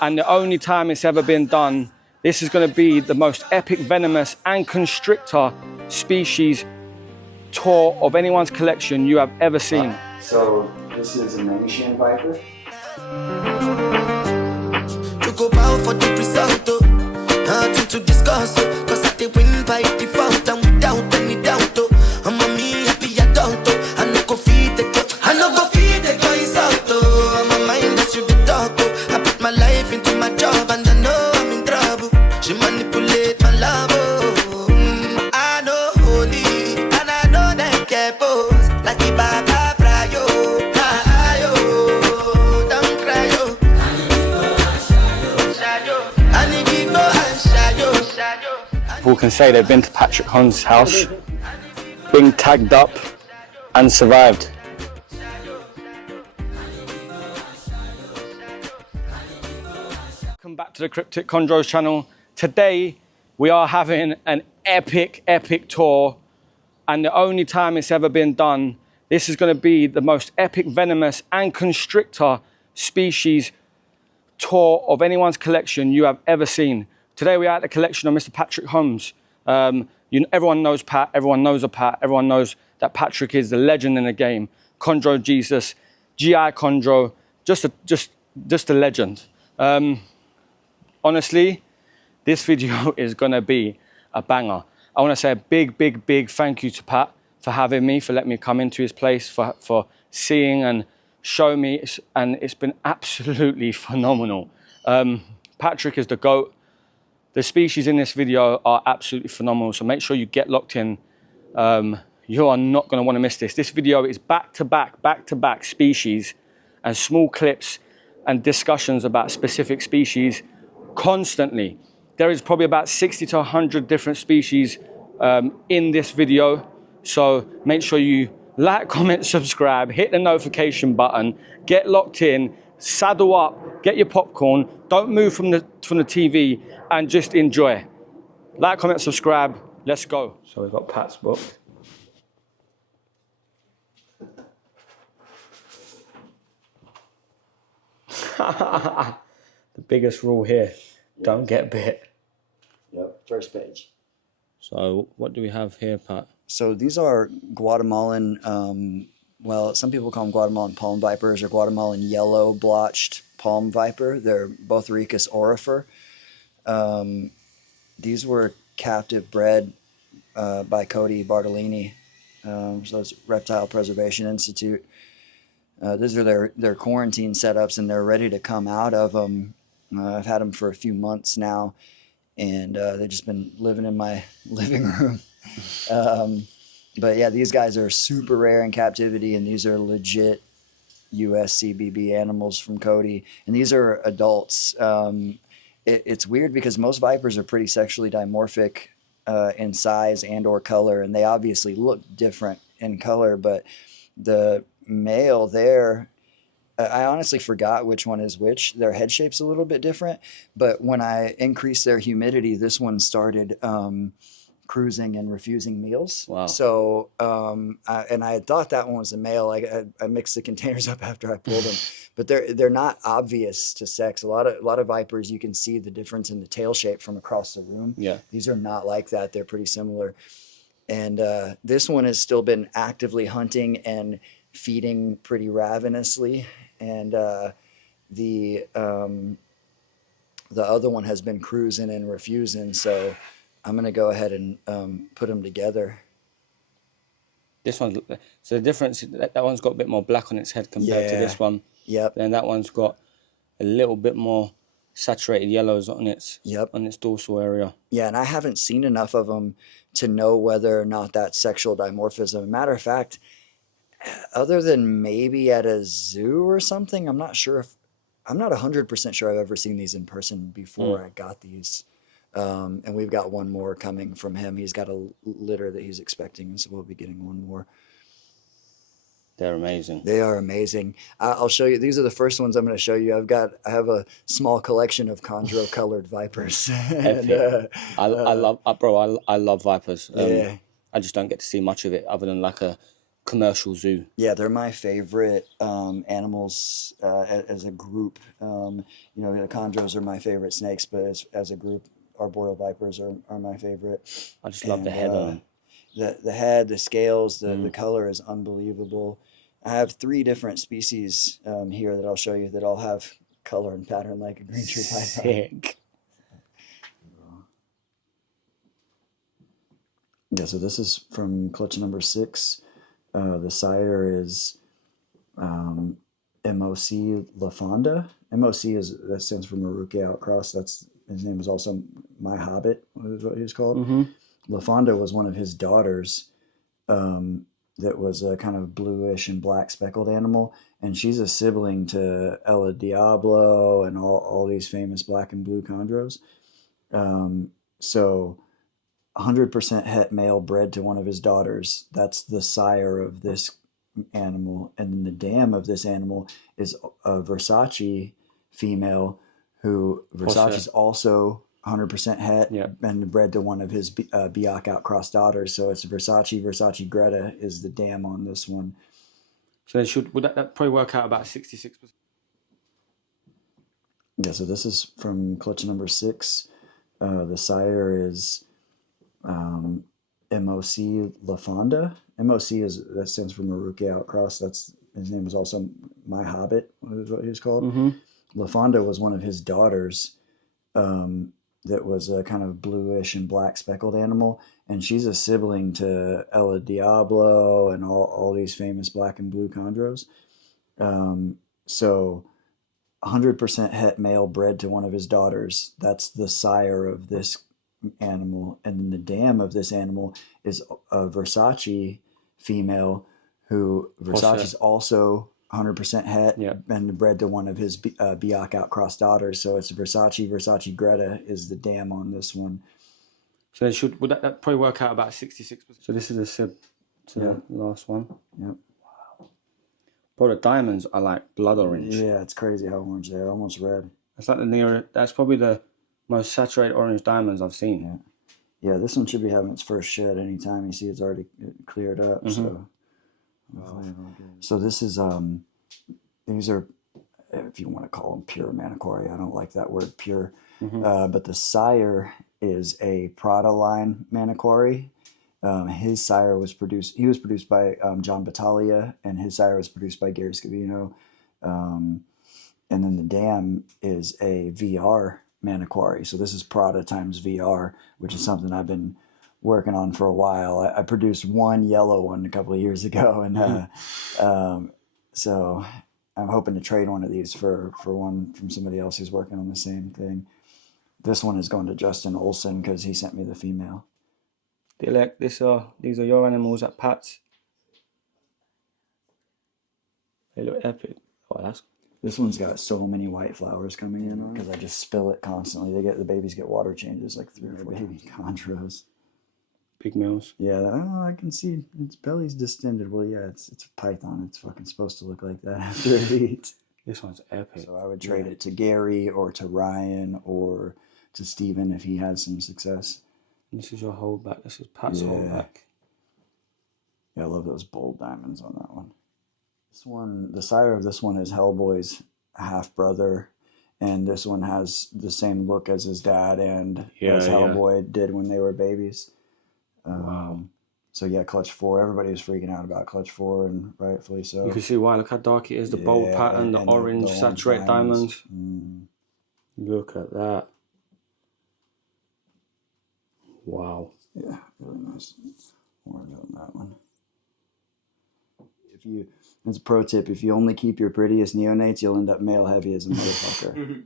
and the only time it's ever been done. This is going to be the most epic venomous and constrictor species tour of anyone's collection you have ever seen. So this is a Manishan viper. To go bow for the result, nothing to discuss, cause I did win by default and without any doubt. I'm a me happy adult, I no go feed the guys out. I'm a mind that should be dark. I put my life into my job and I know I'm in trouble. She manipulate my love. I know holy and I know that get boss like the Baba Frayo. Don't cry, yo. People can say they've been to Patrick Holmes' house, been tagged up and survived. Welcome back to the Cryptic Chondros channel. Today we are having an epic tour, and the only time it's ever been done. This is going to be the most epic venomous and constrictor species tour of anyone's collection you have ever seen. Today we are at the collection of Mr. Patrick Holmes. Everyone knows Pat, everyone knows a Pat, everyone knows that Patrick is the legend in the game. Chondro Jesus, GI Chondro, just a legend. Honestly, this video is gonna be a banger. I wanna say a big thank you to Pat for having me, for letting me come into his place, for seeing and showing me, and it's been absolutely phenomenal. Patrick is the GOAT. The species in this video are absolutely phenomenal, so make sure you get locked in. You are not going to want to miss this. This video is back to back species and small clips and discussions about specific species constantly. There is probably about 60 to 100 different species in this video, so make sure you like, comment, subscribe, hit the notification button, get locked in, saddle up, get your popcorn, don't move from the TV, and just enjoy. Like, comment, subscribe, let's go. So we've got Pat's book. The biggest rule here, don't get bit. Yep, first page. So what do we have here, Pat? So these are Guatemalan, well, some people call them Guatemalan palm vipers or Guatemalan yellow blotched palm viper. They're both Ricus aurifer. These were captive bred by Cody Bartolini, so it's Reptile Preservation Institute. These are their quarantine setups, and they're ready to come out of them. I've had them for a few months now, and they've just been living in my living room. But yeah, these guys are super rare in captivity, and these are legit USCBB animals from Cody, and these are adults. It's weird because most vipers are pretty sexually dimorphic in size and or color, and they obviously look different in color, but the male there, I honestly forgot which one is which. Their head shape's a little bit different, but when I increased their humidity, this one started cruising and refusing meals. Wow. So, and I thought that one was a male. I mixed the containers up after I pulled them, but they're not obvious to sex. A lot of vipers, you can see the difference in the tail shape from across the room. Yeah. These are not like that. They're pretty similar. And this one has still been actively hunting and feeding pretty ravenously. And the other one has been cruising and refusing. So I'm going to go ahead and put them together. This one's, so the difference, that one's got a bit more black on its head compared to this one. Yep. Then that one's got a little bit more saturated yellows on its dorsal area. Yeah, and I haven't seen enough of them to know whether or not that's sexual dimorphism. Matter of fact, other than maybe at a zoo or something, I'm not 100% sure I've ever seen these in person before I got these. And we've got one more coming from him. He's got a litter that he's expecting, so we'll be getting one more. They're amazing. They are amazing. I'll show you. These are the first ones I'm going to show you. I have a small collection of chondro colored vipers. And, I love vipers. Yeah. I just don't get to see much of it other than like a commercial zoo. Yeah, they're my favorite animals as a group. You know, the chondros are my favorite snakes, but as a group, arboreal vipers are my favorite. I just love the head on them. The head, the scales, the color is unbelievable. I have 3 different species here that I'll show you that all have color and pattern like a GreenTreePython. Sick. Yeah, so this is from clutch number 6. The sire is MOC LaFonda. MOC that stands for Maruke Outcross. His name was also My Hobbit, is what he was called. LaFonda was one of his daughters that was a kind of bluish and black speckled animal, and she's a sibling to Ella Diablo and all these famous black and blue chondros. So 100% het male bred to one of his daughters. That's the sire of this animal. And then the dam of this animal is a Versace female who Versace's also 100% het and bred to one of his Biak outcross daughters. So it's Versace Greta is the dam on this one. So would that probably work out about 66%? Yeah, so this is from clutch number 6. The sire is MOC LaFonda. MOC that stands for Maruke Outcross. His name was also My Hobbit, is what he was called. LaFonda was one of his daughters that was a kind of bluish and black speckled animal, and she's a sibling to Ella Diablo and all these famous black and blue chondros. So 100% het male bred to one of his daughters. That's the sire of this animal. And then the dam of this animal is a Versace female who Versace's also 100% het and bred to one of his Biak outcross daughters. So it's Versace Greta is the dam on this one. So would that probably work out about 66%? So this is a sib to the last one. Yep. Wow. Bro, the diamonds are like blood orange. Yeah, it's crazy how orange they are, almost red. It's like that's probably the most saturated orange diamonds I've seen. Yeah, this one should be having its first shed anytime. You see it's already cleared up. So this is these are, if you want to call them pure manicoria. I don't like that word pure. But the sire is a Prada line manicoria. His sire was produced by John Battaglia, and his sire was produced by Gary Scavino. And then the dam is a VR manicoria. So this is Prada times VR, which is something I've been working on for a while. I produced one yellow one a couple of years ago, and so I'm hoping to trade one of these for one from somebody else who's working on the same thing. This one is going to Justin Olson because he sent me the female. These are your animals at Pat's. They look epic. Oh, that's. This one's got so many white flowers coming in on because I just spill it constantly. The babies get water changes like 3 or 4 baby chondros. Big males. Yeah, I can see its belly's distended. Well, yeah, it's a python. It's fucking supposed to look like that after it eats. This one's epic. So I would trade it to Gary or to Ryan or to Steven if he has some success. This is your holdback. This is Pat's holdback. Yeah, I love those bold diamonds on that one. This one, the sire of this one is Hellboy's half brother, and this one has the same look as his dad and as Hellboy did when they were babies. Wow. So yeah, clutch 4. Everybody was freaking out about clutch 4, and rightfully so. You can see why. Look how dark it is. The bold pattern, the orange saturated diamonds. Look at that. Wow. Yeah, really nice orange on that one. As a pro tip, if you only keep your prettiest neonates, you'll end up male heavy as a motherfucker.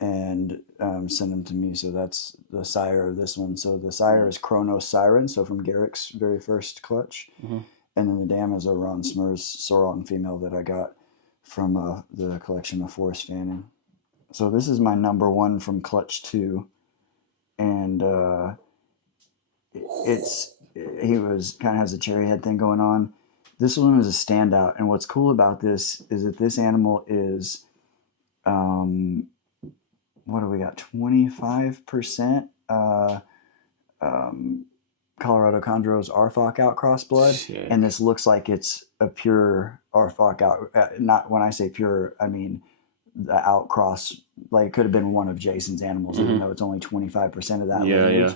And send them to me. So that's the sire of this one. So the sire is Chronos Siren, so from Garrick's very first clutch. And then the dam is a Ron Smurs Sauron female that I got from the collection of Forest Fanning. So this is my number 1 from clutch 2. And he was kind of has a cherry head thing going on. This one is a standout. And what's cool about this is that this animal is, what do we got? 25% Colorado Chondros Arfok outcross blood. Sick. And this looks like it's a pure Arfok out. Not when I say pure, I mean the outcross. Like it could have been one of Jason's animals, even though it's only 25% of that lineage.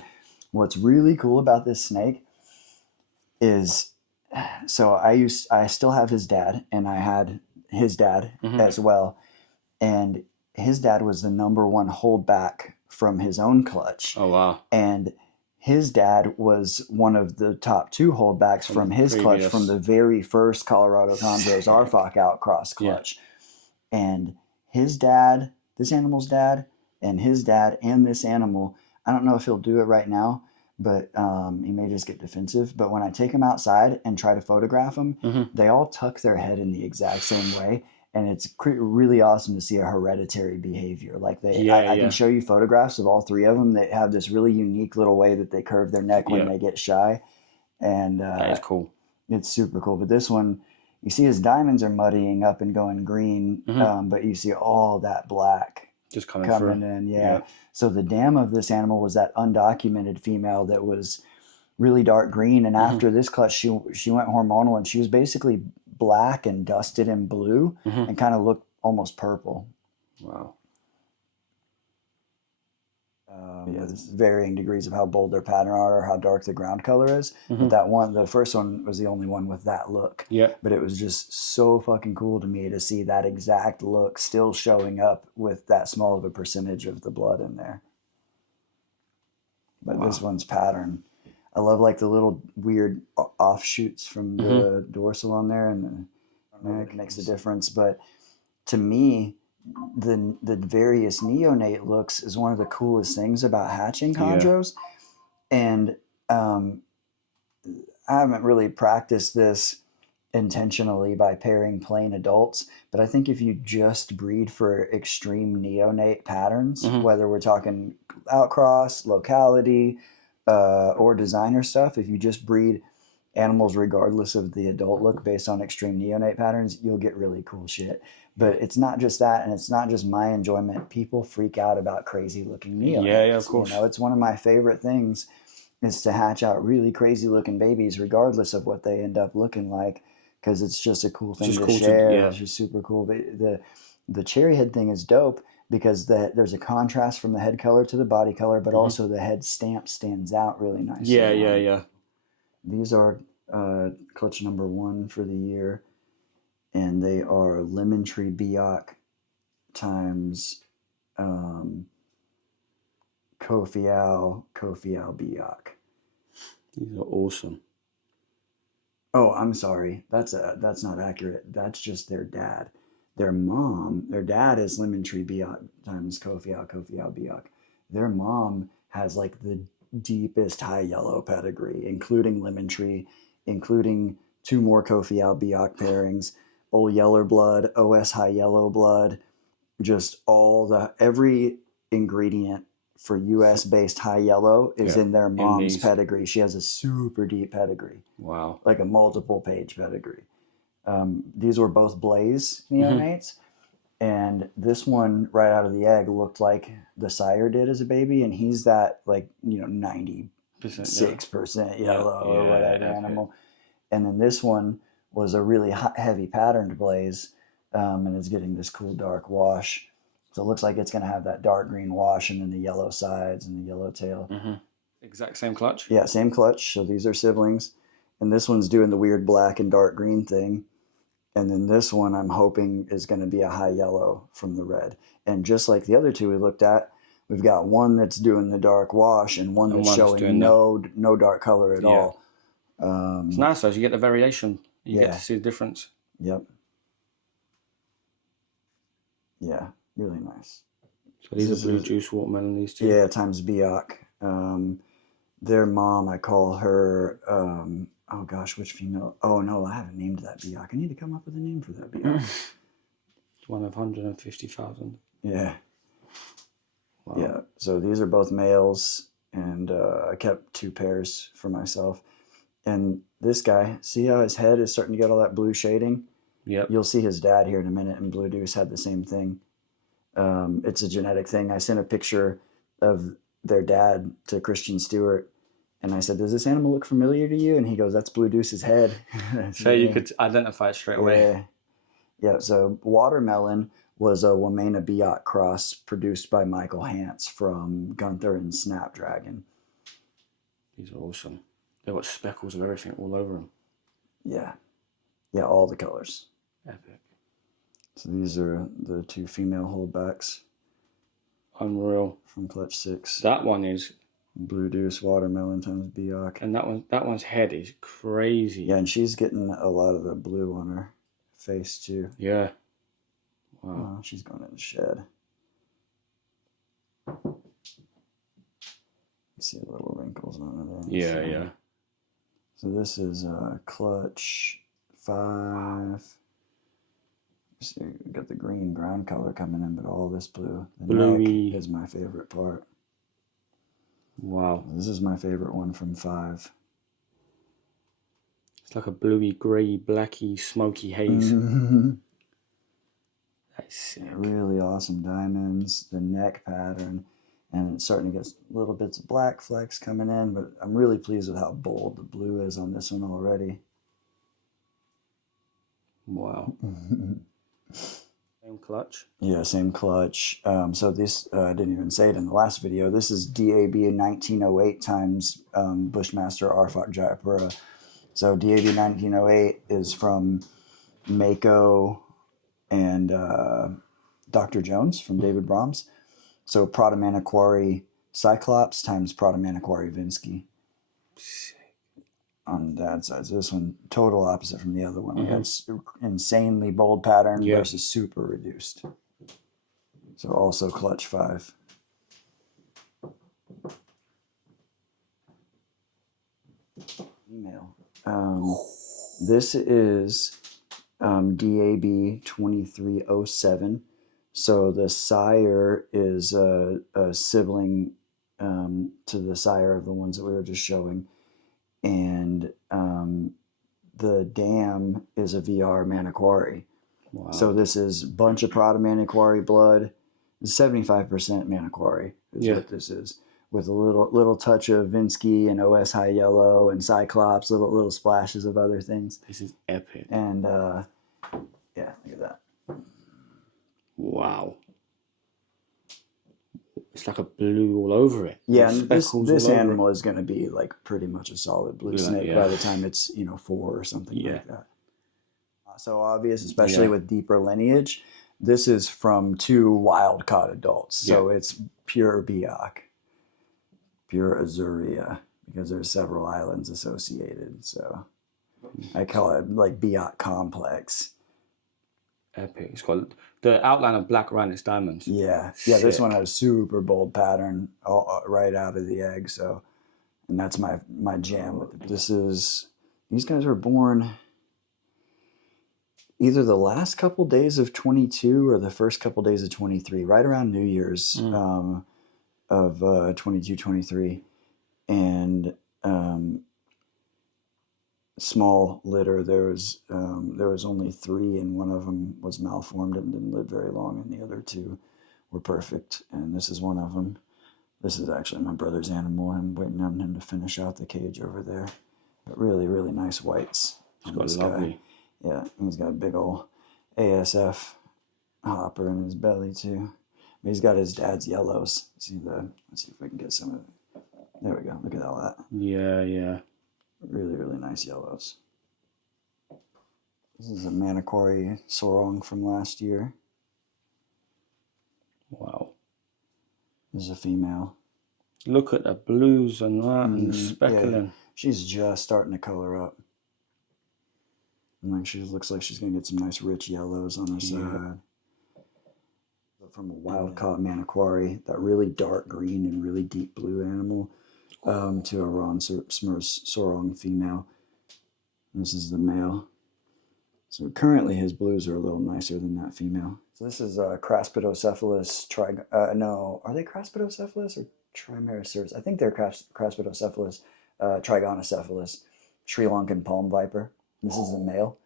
What's really cool about this snake is, so I still have his dad, and I had his dad as well, and his dad was the number one holdback from his own clutch. Oh wow! And his dad was one of the top 2 holdbacks from his clutch from the very first Colorado Chondros Arfok outcross clutch. Yeah. And his dad, this animal's dad, and his dad and this animal, I don't know if he'll do it right now, but he may just get defensive. But when I take him outside and try to photograph them, they all tuck their head in the exact same way. And it's really awesome to see a hereditary behavior. Like I can show you photographs of all 3 of them. They have this really unique little way that they curve their neck when they get shy. And that is cool. It's super cool. But this one, you see his diamonds are muddying up and going green, but you see all that black just coming in. Yeah. So the dam of this animal was that undocumented female that was really dark green. And after this clutch, she went hormonal, and she was basically black and dusted in blue and kind of looked almost purple. Wow. There's varying degrees of how bold their pattern are or how dark the ground color is. But the first one was the only one with that look. Yeah. But it was just so fucking cool to me to see that exact look still showing up with that small of a percentage of the blood in there. But this one's pattern, I love like the little weird offshoots from the dorsal on there, and the neck makes a difference. But to me, the various neonate looks is one of the coolest things about hatching chondros. And I haven't really practiced this intentionally by pairing plain adults, but I think if you just breed for extreme neonate patterns, whether we're talking outcross, locality, or designer stuff, if you just breed animals regardless of the adult look based on extreme neonate patterns, you'll get really cool shit. But it's not just that, and it's not just my enjoyment. People freak out about crazy looking neonates. Yeah, of course. You know, it's one of my favorite things is to hatch out really crazy looking babies regardless of what they end up looking like, because it's just a cool thing to share. It's just super cool. But the cherry head thing is dope because there's a contrast from the head color to the body color, but also the head stamp stands out really nicely. Yeah. These are clutch number 1 for the year, and they are Lemon Tree Biak times Kofiau Biak. These are awesome. Oh, I'm sorry. That's not accurate. That's just their dad. Their dad is Lemon Tree Biak times Kofiau Biak. Their mom has like the deepest high yellow pedigree, including Lemon Tree, including 2 more Kofiau Biak pairings, Old Yeller blood, OS high yellow blood, just every ingredient for US based high yellow is in their mom's pedigree. She has a super deep pedigree. Wow. Like a multiple page pedigree. These were both Blaze neonates. And this one right out of the egg looked like the sire did as a baby. And he's that 96% yellow or whatever animal. And then this one was a really heavy patterned Blaze, and is getting this cool dark wash. So it looks like it's going to have that dark green wash and then the yellow sides and the yellow tail. Exact same clutch? Yeah, same clutch. So these are siblings. And this one's doing the weird black and dark green thing. And then this one I'm hoping is going to be a high yellow from the red. And just like the other 2 we looked at, we've got one that's doing the dark wash and one that's showing no dark color at all. It's nice though, you get the variation. You get to see the difference. Yep. Yeah, really nice. So these are blue juice watermelon, these 2? Yeah, times Biak. Their mom, I call her, oh gosh, which female? Oh no, I haven't named that Biak. I need to come up with a name for that Biak. It's one of 150,000. Yeah. Wow. Yeah, so these are both males, and I kept 2 pairs for myself. And this guy, see how his head is starting to get all that blue shading? Yep. You'll see his dad here in a minute, and Blue Deuce had the same thing. It's a genetic thing. I sent a picture of their dad to Christian Stewart, And I said, does this animal look familiar to you? And he goes, that's Blue Deuce's head. So you could identify it straight away. Yeah. Yeah, so Watermelon was a Wamena Biot cross produced by Michael Hance from Gunther and Snapdragon. These are awesome. They've got speckles of everything all over them. Yeah. Yeah, all the colors. Epic. So these are the 2 female holdbacks. Unreal. From Clutch 6. That one is Blue Deuce, Watermelon times Biot. And that one's head is crazy. Yeah, and she's getting a lot of the blue on her face too. Yeah. Wow. Oh, she's going in the shed. You see the little wrinkles on her there. Yeah, yeah. So this is Clutch 5. See, we got the green ground color coming in, but all this blue. The Bluey. neck is my favorite part. Wow. This is my favorite one from 5. It's like a bluey, grey, blacky, smoky haze. That's sick. Really awesome diamonds, the neck pattern, and it's starting to get little bits of black flecks coming in, but I'm really pleased with how bold the blue is on this one already. Wow. Same clutch? Yeah, same clutch. So this, I didn't even say it in the last video, this is DAB 1908 times Bushmaster Arfak Jayapura. So DAB 1908 is from Mako and Dr. Jones from David Brahms. So Protomaniquari Cyclops times Protomaniquari Vinsky. On that side. So this one, total opposite from the other one. We had insanely bold pattern versus super reduced. So also Clutch 5. Email. This is DAB 2307. So the sire is a sibling to the sire of the ones that we were just showing. And the dam is a VR Maniquari. Wow. So this is a bunch of Protomaniquari blood. 75% Maniquari is what this is. With a little touch of Vinsky and OS High Yellow and Cyclops, little splashes of other things. This is epic. And yeah, look at that. Wow. It's like a blue all over it. Yeah, and this animal is going to be like pretty much a solid blue snake by the time it's 4 or something like that. So obvious, especially with deeper lineage. This is from 2 wild-caught adults, so it's pure Biak, pure Azuria, because there's several islands associated. So I call it like Biak complex. Epic. It's got the outline of black Rhinus diamonds. Yeah. Yeah, this one has super bold pattern right out of the egg. So, and that's my jam with it. These guys were born either the last couple days of 22 or the first couple days of 23, right around New Year's of 22, 23. And small litter. There was only 3, and one of them was malformed and didn't live very long, and the other 2 were perfect. And this is one of them. This is actually my brother's animal. I'm waiting on him to finish out the cage over there. But really, really nice whites. It's got lovely. Yeah, he's got a big old ASF hopper in his belly too. But he's got his dad's yellows. Let's see if we can get some of it. There we go. Look at all that. Yeah, yeah. Really, really nice yellows. This is a Maniquari Sorong from last year. Wow. This is a female. Look at the blues and that and the speckling. Yeah, she's just starting to color up. And like she looks like she's going to get some nice rich yellows on her side. But from a wild-caught Maniquari, that really dark green and really deep blue animal, to a Ron Smurs Sorong female. This is the male. So currently his blues are a little nicer than that female. So this is Craspidocephalus no, are they Craspidocephalus or Trimeroceras? I think they're Craspidocephalus Trigonocephalus, Sri Lankan palm viper. This is the male.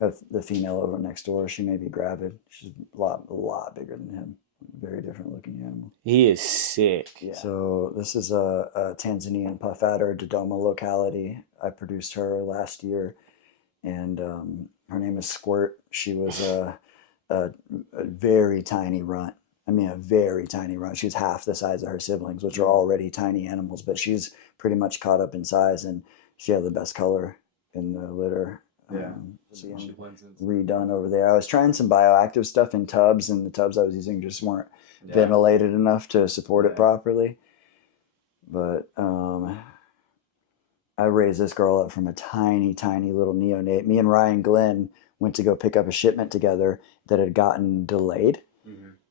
The female over next door, she may be gravid. She's a lot bigger than him. Very different looking animal. He is sick. Yeah. So this is a Tanzanian puff adder, Dodoma locality. I produced her last year, and her name is Squirt. She was a very tiny runt. I mean, a very tiny runt. She's half the size of her siblings, which are already tiny animals, but she's pretty much caught up in size, and she had the best color in the litter. Yeah. So She blends in. redone over there. I was trying some bioactive stuff in tubs, and the tubs I was using just weren't ventilated enough to support it properly. But I raised this girl up from a tiny, tiny little neonate. Me and Ryan Glenn went to go pick up a shipment together that had gotten delayed,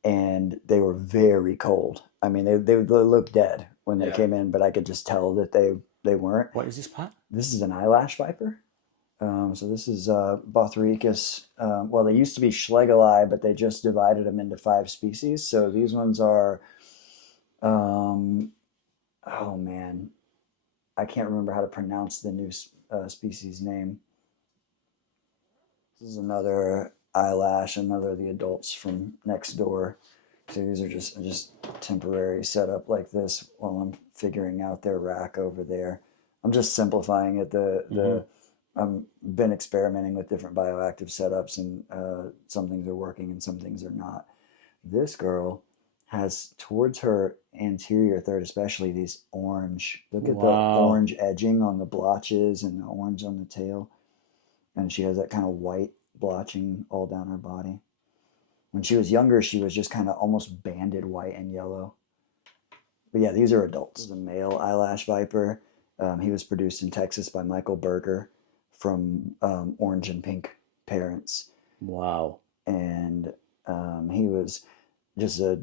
and they were very cold. I mean, they looked dead when they came in, but I could just tell that they weren't. What is this, Pat? This is an eyelash viper. So this is Bothricus. Well, they used to be Schlegelei, but they just divided them into 5 species. So these ones are, oh man, I can't remember how to pronounce the new species name. This is another eyelash, another of the adults from next door. So these are just temporary setup like this while I'm figuring out their rack over there. I'm just simplifying it. I've been experimenting with different bioactive setups, and some things are working and some things are not. This girl has, towards her anterior third especially, these orange, look at the orange edging on the blotches and the orange on the tail. And she has that kind of white blotching all down her body. When she was younger, she was just kind of almost banded white and yellow. But yeah, these are adults. This is a male eyelash viper. He was produced in Texas by Michael Berger from orange and pink parents. Wow. And he was just a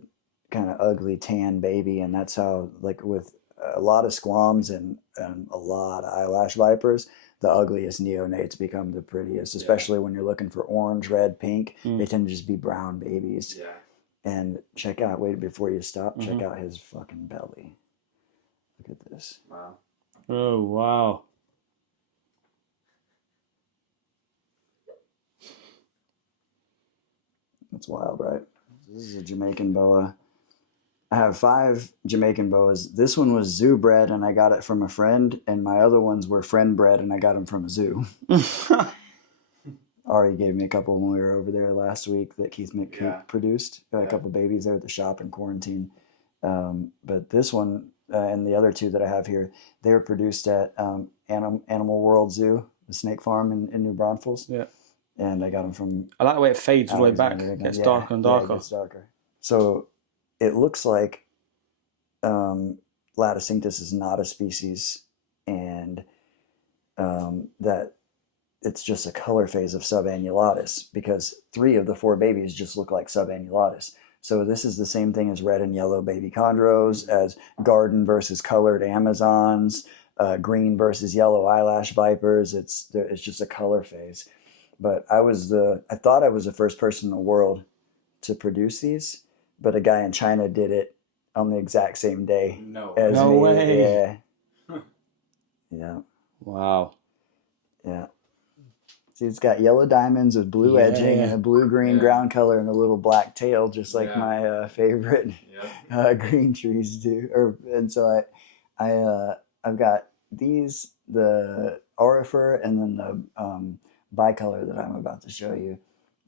kind of ugly tan baby, and that's how, like with a lot of squams and a lot of eyelash vipers, the ugliest neonates become the prettiest, especially when you're looking for orange, red, pink. They tend to just be brown babies. Yeah. And check out, wait before you stop, check out his fucking belly. Look at this. Wow. Oh, wow. That's wild, right? This is a Jamaican boa. I have 5 Jamaican boas. This one was zoo bred, and I got it from a friend, and my other ones were friend bred, and I got them from a zoo. Ari gave me a couple when we were over there last week that Keith McCook produced. A couple babies there at the shop in quarantine. But this one and the other 2 that I have here, they were produced at Animal World Zoo, the snake farm in New Braunfels. Yeah. And I got them from... I like the way it fades all the way back. It gets darker and darker. Yeah, it gets darker. So it looks like Laticinctus is not a species, and that it's just a color phase of subannulatus, because 3 of the 4 babies just look like subannulatus. So this is the same thing as red and yellow baby chondros, as garden versus colored Amazons, green versus yellow eyelash vipers. It's just a color phase. But I thought I was the first person in the world to produce these, but a guy in China did it on the exact same day as me. No way. Yeah. Yeah. Wow. Yeah. See, it's got yellow diamonds with blue edging and a blue-green ground color and a little black tail, just like my favorite green trees do. And so I've got these, the aurifer, and then the bicolor that I'm about to show you,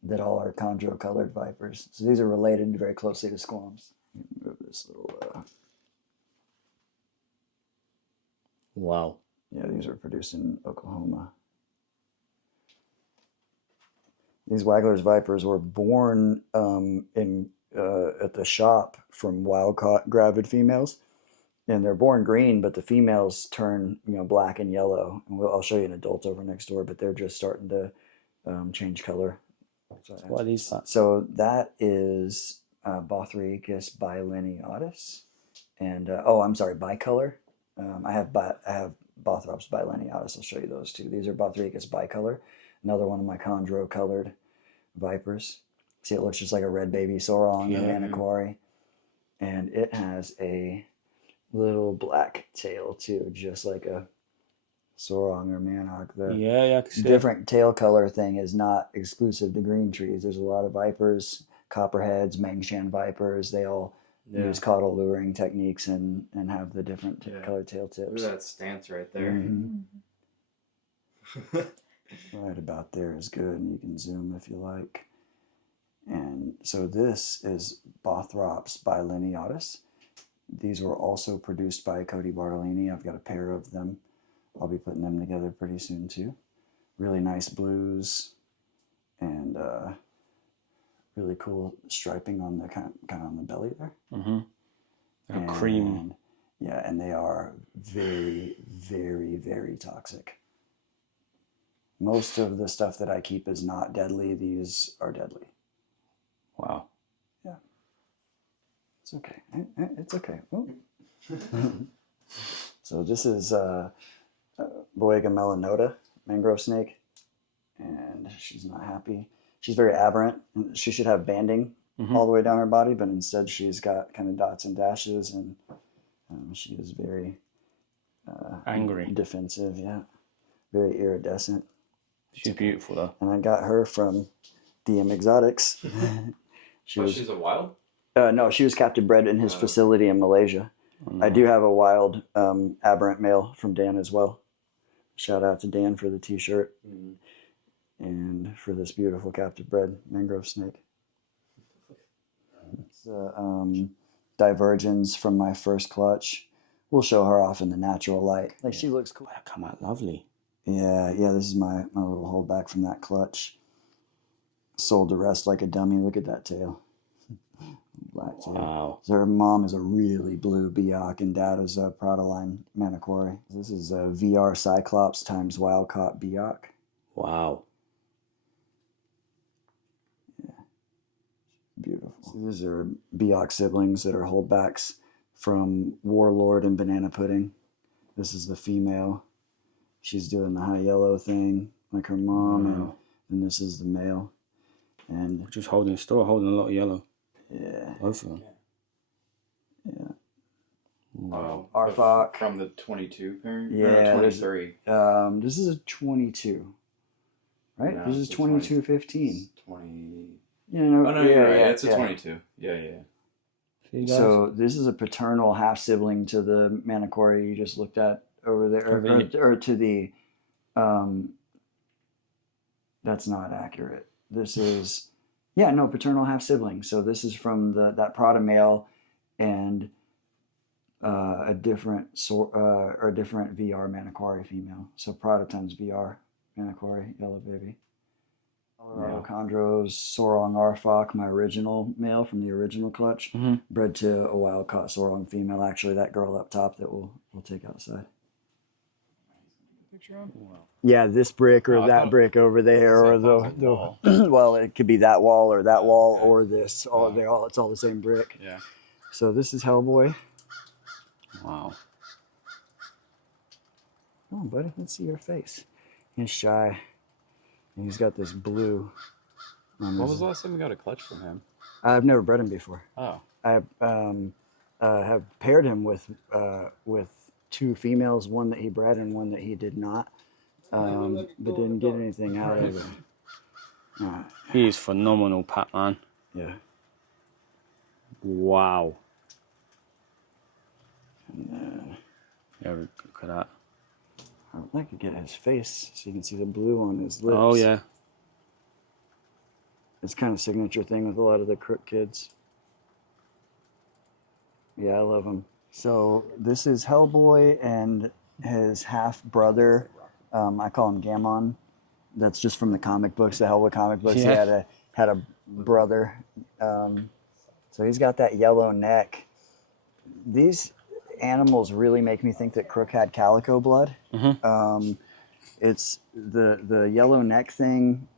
that all are chondro-colored vipers. So these are related very closely to squams. Move this little... Wow. Yeah, these were produced in Oklahoma. These Wagler's vipers were born at the shop from wild-caught gravid females, and they're born green, but the females turn black and yellow. And I'll show you an adult over next door, but they're just starting to change color. What are these? So that is Bothricus bilineatus, and I'm sorry, bicolor. I have Bothrops bilineatus. I'll show you those 2. These are Bothricus bicolor. Another one of my chondro-colored vipers. See, it looks just like a red baby sorong or anaquari. And it has a little black tail, too, just like a sorong or manhawk. The I can see different tail color thing is not exclusive to green trees. There's a lot of vipers copperheads, Mangshan vipers. They all use caudal luring techniques and have the different colored tail tips. Look at that stance right there. Mm-hmm. Right about there is good, and you can zoom if you like. And so this is Bothrops bilineatus. These were also produced by Cody Bartolini. I've got a pair of them. I'll be putting them together pretty soon too. Really nice blues and really cool striping on the kind of on the belly there. Mm-hmm. Cream. Yeah, and they are very, very, very toxic. Most of the stuff that I keep is not deadly. These are deadly. Wow. Yeah. It's okay. It's okay. So this is Boiga melanota, mangrove snake, and she's not happy. She's very aberrant. She should have banding all the way down her body, but instead she's got kind of dots and dashes, and she is very angry, defensive. Yeah, very iridescent. She's beautiful though. And I got her from DM Exotics. She's a wild? No, she was captive bred in his facility in Malaysia. I do have a wild aberrant male from Dan as well. Shout out to Dan for the t-shirt and for this beautiful captive bred mangrove snake. It's divergence from my first clutch. We'll show her off in the natural light. Like she looks cool. That come out lovely. Yeah, this is my little holdback from that clutch. Sold the rest like a dummy. Look at that tail. Black tail. Wow. So her mom is a really blue Biak and dad is a Pradaline Manicore. This is a VR Cyclops times wild caught Biak. Wow. Yeah. Beautiful. So these are Biak siblings that are holdbacks from Warlord and Banana Pudding. This is the female. She's doing the high yellow thing like her mom, and this is the male. And just holding a lot of yellow. Yeah. Both of them. Yeah. Wow. Arfok. From the 22 parent? Yeah. 23. This is a 22. Right? No, this is 2215. 20. Yeah, no, Oh, no, you're right. It's a 22. Yeah. So this is a paternal half sibling to the Manicore you just looked at over there, or to the, that's not accurate. This is, paternal half sibling. So this is from that Prada male and a different different VR Manicore female. So Prada times VR Manicore, yellow baby. Colorado Chondros, Sorong Arfok, my original male from the original clutch, bred to a wild caught Sorong female. Actually, that girl up top that we'll take outside. Yeah, this brick or that brick over there, or the well, it could be that wall or that wall or this. It's all the same brick. Yeah. So this is Hellboy. Wow. Come on, buddy. Let's see your face. He's shy. And he's got this blue. When was the last time we got a clutch from him? I've never bred him before. Oh. I have paired him with two females, one that he bred and one that he did not, but didn't get anything out of it. He's phenomenal, Pat, man. Yeah. Wow. And, look at that. I'd like to get his face so you can see the blue on his lips. Oh, yeah. It's kind of a signature thing with a lot of the crook kids. Yeah, I love him. So this is Hellboy and his half brother. I call him Gammon. That's just from the comic books, the Hellboy comic books. Yeah. He had a brother. So he's got that yellow neck. These animals really make me think that Crook had calico blood. It's the yellow neck thing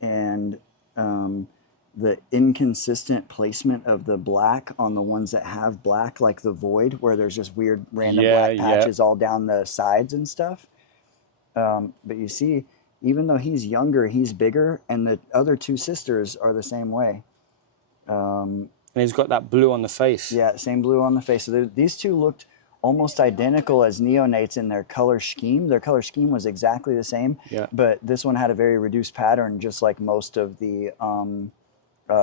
and the inconsistent placement of the black on the ones that have black, like the Void, where there's just weird random black patches all down the sides and stuff. But you see, even though he's younger, he's bigger, and the other two sisters are the same way. And he's got that blue on the face. Yeah, same blue on the face. So these two looked almost identical as neonates in their color scheme. Their color scheme was exactly the same, but this one had a very reduced pattern, just like most of the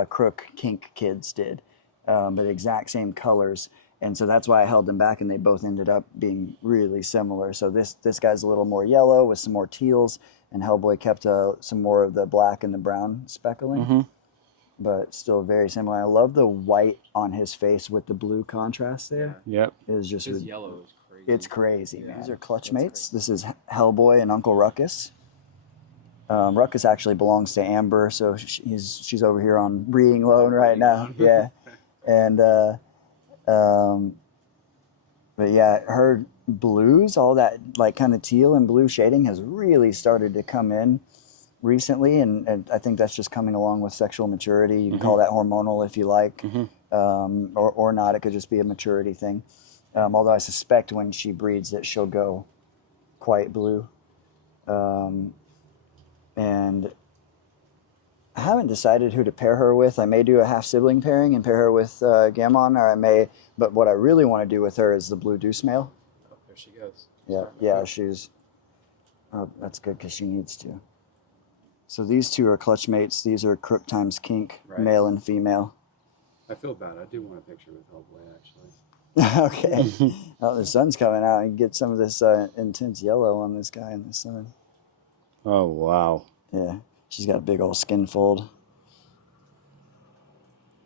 crook kink kids did, but exact same colors. And so that's why I held them back, and they both ended up being really similar. So this guy's a little more yellow with some more teals, and Hellboy kept some more of the black and the brown speckling, but still very similar. I love the white on his face with the blue contrast there. Yep. His yellow is crazy. It's crazy, man. These are clutch mates. This is Hellboy and Uncle Ruckus. Ruckus actually belongs to Amber, so she's over here on breeding loan right now. Yeah, and but yeah, her blues, all that like kind of teal and blue shading has really started to come in recently, and I think that's just coming along with sexual maturity. You can call that hormonal if you like, or not. It could just be a maturity thing. Although I suspect when she breeds that she'll go quite blue. And I haven't decided who to pair her with. I may do a half-sibling pairing and pair her with Gammon, or I may, but what I really want to do with her is the blue deuce male. Oh, there she goes. Yeah, she's, oh, that's good because she needs to. So these two are clutch mates. These are crook times kink, male and female. I feel bad. I do want a picture with Hellboy, actually. Okay. Oh, the sun's coming out. You can get some of this intense yellow on this guy in the sun. Oh, wow. Yeah, she's got a big old skin fold.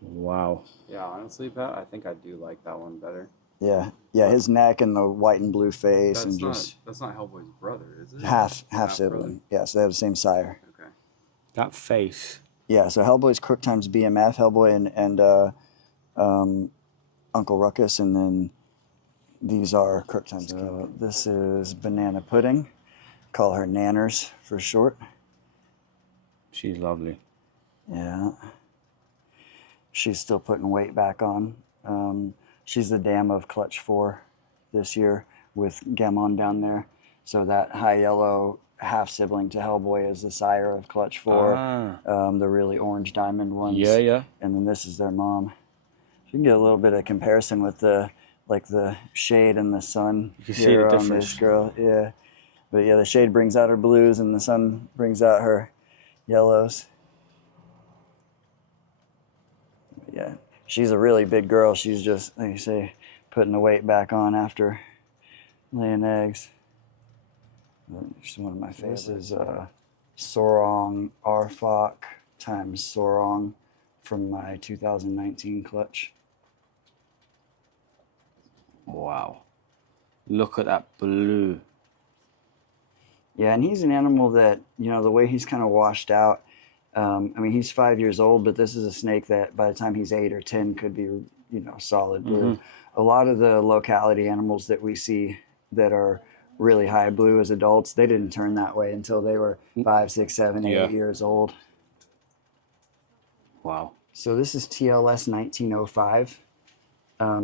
Wow. Yeah, honestly, Pat, I think I do like that one better. Yeah, his neck and the white and blue face, and that's not Hellboy's brother, is it? half sibling. Brother? Yeah, so they have the same sire. Okay. That face. Yeah, so Hellboy's crook times BMF, Hellboy and Uncle Ruckus, and then these are crook times kink. This is Banana Pudding. Call her Nanners for short. She's lovely. Yeah. She's still putting weight back on. She's the dam of Clutch 4 this year with Gammon down there. So that high yellow half sibling to Hellboy is the sire of Clutch 4. The really orange diamond ones. Yeah. And then this is their mom. So you can get a little bit of comparison with the shade and the sun. You can see the difference. On this girl. Yeah. But yeah, the shade brings out her blues and the sun brings out her yellows. But yeah, she's a really big girl. She's just, like you say, putting the weight back on after laying eggs. She's one of my faces. Sorong Arfok times Sorong from my 2019 clutch. Wow. Look at that blue. Yeah, and he's an animal that, the way he's kind of washed out, he's 5 years old, but this is a snake that by the time he's 8 or 10 could be, solid blue. A lot of the locality animals that we see that are really high blue as adults, they didn't turn that way until they were 5, 6, 7, 8 years old. Wow. So this is TLS 1905.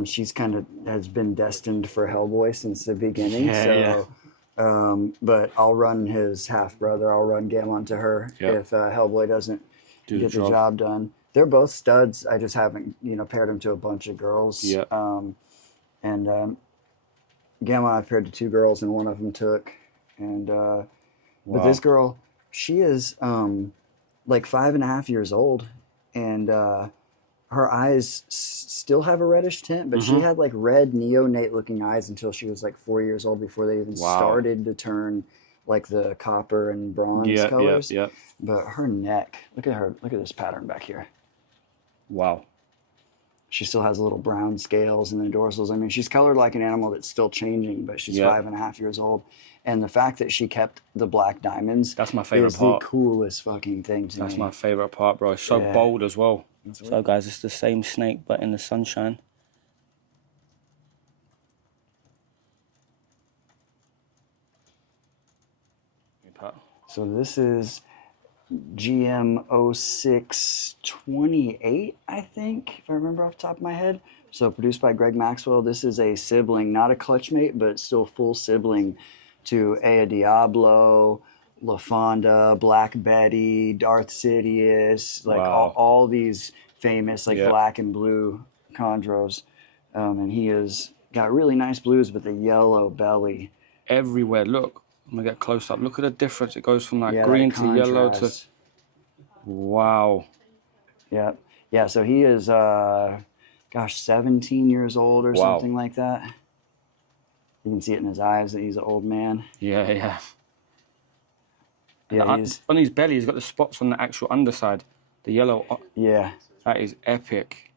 She's has been destined for Hellboy since the beginning. But I'll run his half brother. I'll run Gammon to her if Hellboy doesn't get the job done. They're both studs. I just haven't paired them to a bunch of girls. Gammon I paired to 2 girls and one of them took. And but this girl, she is like 5.5 years old, and her eyes still have a reddish tint, but she had like red neonate looking eyes until she was like 4 years old before they even started to turn like the copper and bronze colors. But her neck, look at this pattern back here. Wow. She still has little brown scales in the dorsals. She's colored like an animal that's still changing, but she's 5.5 years old. And the fact that she kept the black diamonds, that's my favorite part. The coolest fucking thing to me. That's my favorite part, bro. It's so bold as well. So guys, it's the same snake, but in the sunshine. So this is GM0628, I think, if I remember off the top of my head. So produced by Greg Maxwell. This is a sibling, not a clutch mate, but still full sibling to Ea Diablo, La Fonda, Black Betty, Darth Sidious, like all these famous black and blue chondros. And he has got really nice blues with a yellow belly. Everywhere, look. I'm going to get close up. Look at the difference. It goes from green to yellow to... Wow. Yeah. Yeah, so he is, gosh, 17 years old or Wow. something like that. You can see it in his eyes that he's an old man. Yeah, yeah. Yeah, On his belly, he's got the spots on the actual underside. The yellow. yeah. That is epic.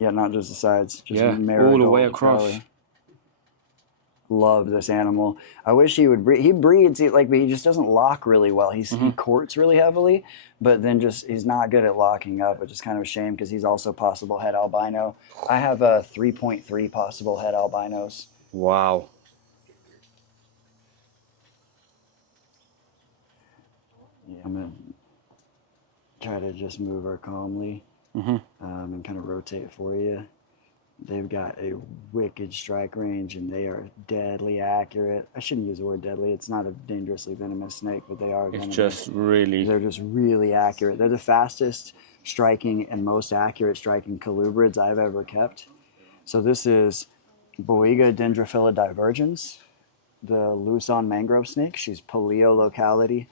Yeah, not just the sides. Just Yeah, marigold all the way across. color. Love this animal. I wish he would breed. He breeds, but he just doesn't lock really well. He courts really heavily, but then he's not good at locking up, which is kind of a shame because he's also possible het albino. I have 3.3 possible het albinos. Wow. Yeah, I'm gonna try to just move her calmly and kind of rotate for you. They've got a wicked strike range and they are deadly accurate. I shouldn't use the word deadly. It's not a dangerously venomous snake, but they are venomous. It's just really... They're just really accurate. They're the fastest striking and most accurate striking colubrids I've ever kept. So this is Boiga dendrophila divergens, the Luzon mangrove snake. She's paleo locality.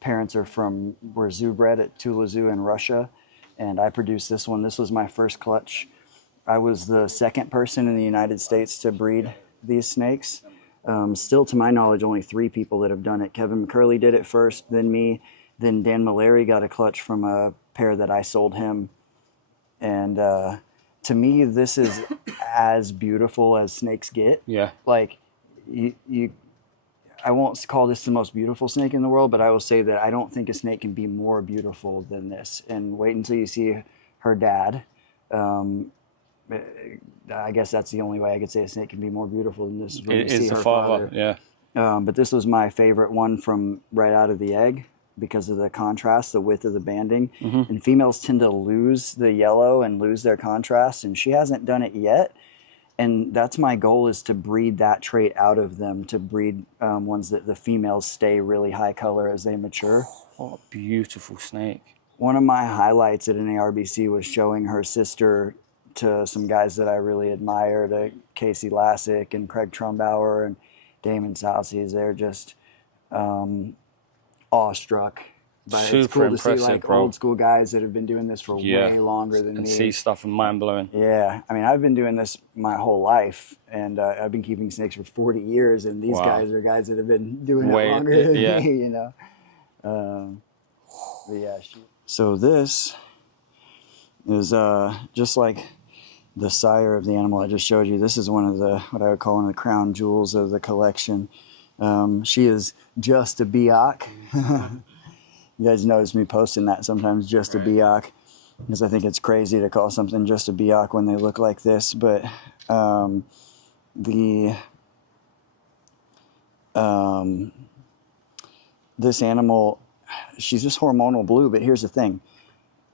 Parents were zoo bred at Tula Zoo in Russia, and I produced this one. This was my first clutch. I was the second person in the United States to breed these snakes. Still, to my knowledge, only 3 people that have done it. Kevin McCurley did it first, then me, then Dan Malary got a clutch from a pair that I sold him. And to me, this is as beautiful as snakes get. Yeah. Like, I won't call this the most beautiful snake in the world, but I will say that I don't think a snake can be more beautiful than this. And wait until you see her dad. I guess that's the only way I could say a snake can be more beautiful than this. It is the father, yeah. But this was my favorite one from right out of the egg because of the contrast, the width of the banding. And females tend to lose the yellow and lose their contrast, and she hasn't done it yet. And that's my goal, is to breed that trait out of them, to breed ones that the females stay really high color as they mature. What a beautiful snake. One of my highlights at NARBC was showing her sister to some guys that I really admire, to Casey Lassick and Craig Trumbauer and Damon Sousies. They're just awestruck. But Super it's cool to see impressive, bro. old school guys that have been doing this for way longer than and me. see stuff and mind blowing. Yeah, I mean, I've been doing this my whole life, and I've been keeping snakes for 40 years, and these guys are guys that have been doing it longer than me, you know. But yeah, so this is just like the sire of the animal I just showed you. This is one of the, what I would call one of the crown jewels of the collection. She is just a Biak. You guys notice me posting that sometimes, just a Biak, because I think it's crazy to call something just a Biak when they look like this. But this animal, she's just hormonal blue, but here's the thing.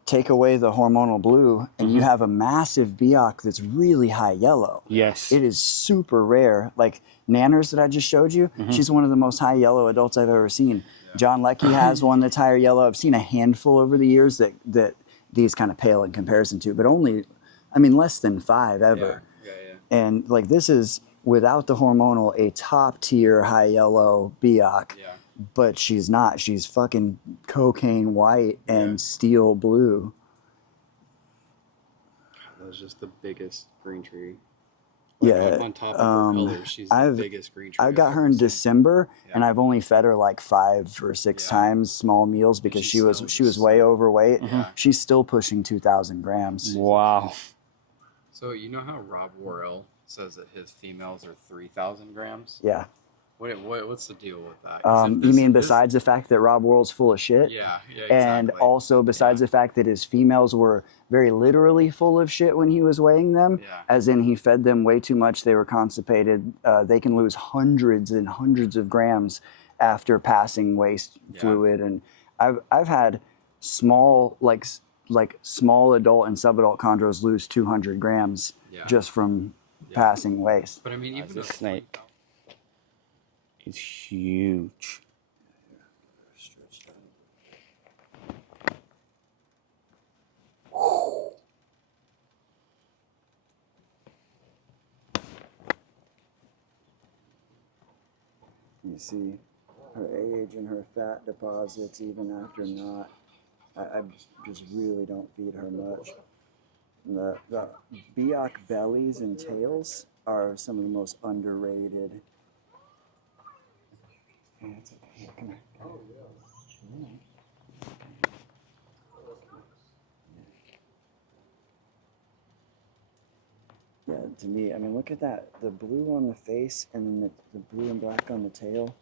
Take away the hormonal blue and you have a massive Biak that's really high yellow. Yes. It is super rare. Like Nanners that I just showed you, she's one of the most high yellow adults I've ever seen. John Leckie has one that's higher yellow. I've seen a handful over the years that these kind of pale in comparison to, but only, I mean, less than 5 ever. Yeah. And like this is, without the hormonal, a top tier high yellow Biak. Yeah. But she's not. She's fucking cocaine white and steel blue. That was just the biggest green tree. Yeah. On top of her colors, she's the biggest green tree. I got her in December, and I've only fed her like 5 or 6 times small meals because she was way overweight. She's still pushing 2,000 grams. Wow. So you know how Rob Worrell says that his females are 3,000 grams? Yeah. What's the deal with that? You mean besides the fact that Rob Worrell's full of shit? Yeah, exactly. And also besides the fact that his females were very literally full of shit when he was weighing them, as in he fed them way too much, they were constipated. They can lose hundreds and hundreds of grams after passing waste fluid. And I've had small, like small adult and subadult chondros lose 200 grams just from passing waste. But I mean, even a snake is huge. You see her age and her fat deposits even after not. I just really don't feed her much. The Biak bellies and tails are some of the most underrated. Yeah, it's okay. Here, come here. Yeah, to me, I mean, look at that. The blue on the face and then the blue and black on the tail.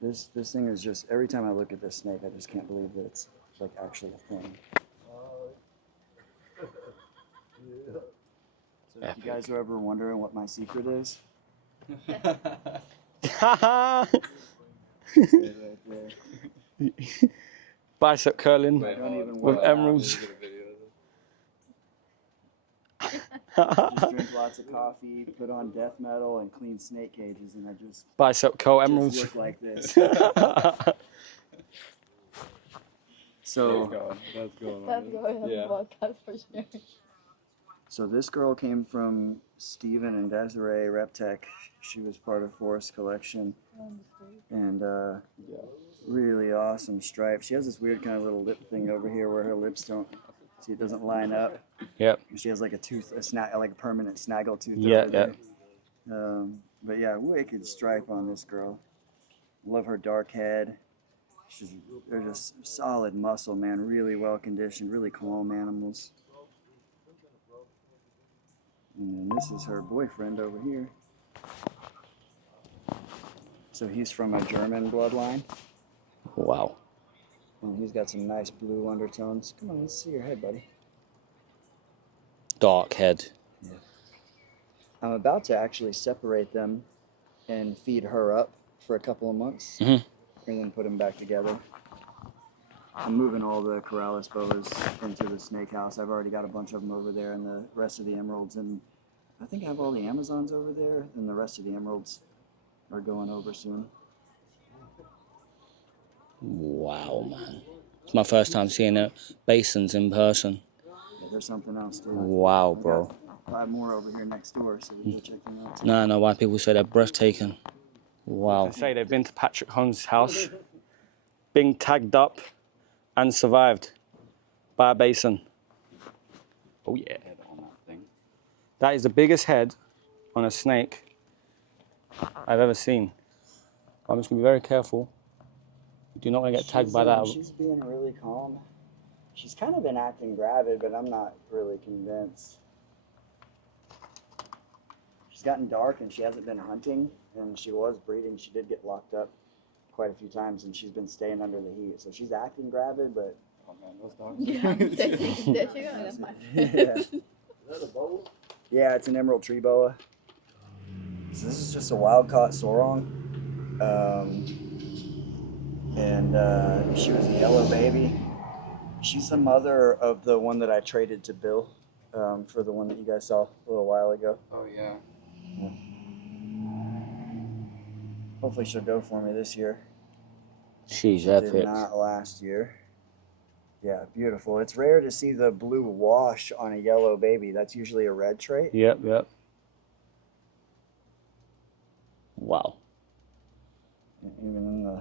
This thing is just, every time I look at this snake, I just can't believe that it's like actually a thing. So if you guys are ever wondering what my secret is, it's right there. Bicep curling Don't even with work out. emeralds. Just drink lots of coffee, put on death metal, and clean snake cages, and I just Bicep curl emeralds. look like this. So, That's going That's going on the Yeah. podcast for sure. so this girl came from Steven and Desiree Reptech. She was part of Forest Collection, and really awesome stripe. She has this weird kind of little lip thing over here where her lips don't. See, it doesn't line up. Yep. She has like a tooth, like a permanent snaggle tooth. Yeah, over there. But yeah, wicked stripe on this girl. Love her dark head. They're just solid muscle, man. Really well conditioned, really calm animals. And then this is her boyfriend over here. So he's from a German bloodline. Wow. And he's got some nice blue undertones. Come on, let's see your head, buddy. Dark head. I'm about to actually separate them and feed her up for a couple of months, Mhm. and then put them back together. I'm moving all the Corrales boas into the snake house. I've already got a bunch of them over there, and the rest of the emeralds, and I think I have all the Amazons over there, and the rest of the emeralds are going over soon. Wow, man. It's my first time seeing Basins in person. Yeah, there's something else too. Wow, I've bro. got 5 more over here next door, so we can go check them out too. No, I know why people say they're breathtaking. Wow. I say they've been to Patrick Holmes' house, been tagged up, and survived by a Basin. Oh yeah. Head on that thing. That is the biggest head on a snake I've ever seen. I'm just gonna be very careful. You do not want to get tagged by that. She's being really calm. She's kind of been acting gravid, but I'm not really convinced. She's gotten dark and she hasn't been hunting, and she was breeding. She did get locked up quite a few times, and she's been staying under the heat. So she's acting gravid, but Oh man, those dogs. Yeah, there you go. yeah. Yeah, it's an emerald tree boa. So this is just a wild caught sorong. And she was a yellow baby. She's the mother of the one that I traded to Bill for the one that you guys saw a little while ago. Oh yeah. Hopefully she'll go for me this year. She's She did epic. not last year. Yeah, beautiful. It's rare to see the blue wash on a yellow baby. That's usually a red trait. Yep. Wow. Even in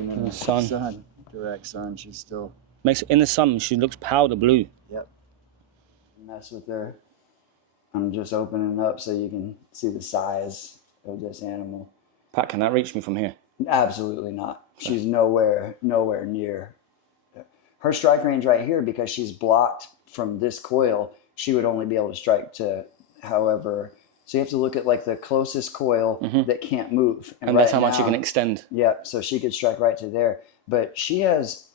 In the the sun. direct sun, she's still. Makes in the sun she looks powder blue. Yep. Mess with her. I'm just opening up so you can see the size of this animal. Pat, can that reach me from here? Absolutely not. She's nowhere near. Her strike range right here, because she's blocked from this coil, she would only be able to strike to, however. So you have to look at like the closest coil that can't move. And that's how much you can extend. Yeah, so she could strike right to there. But she has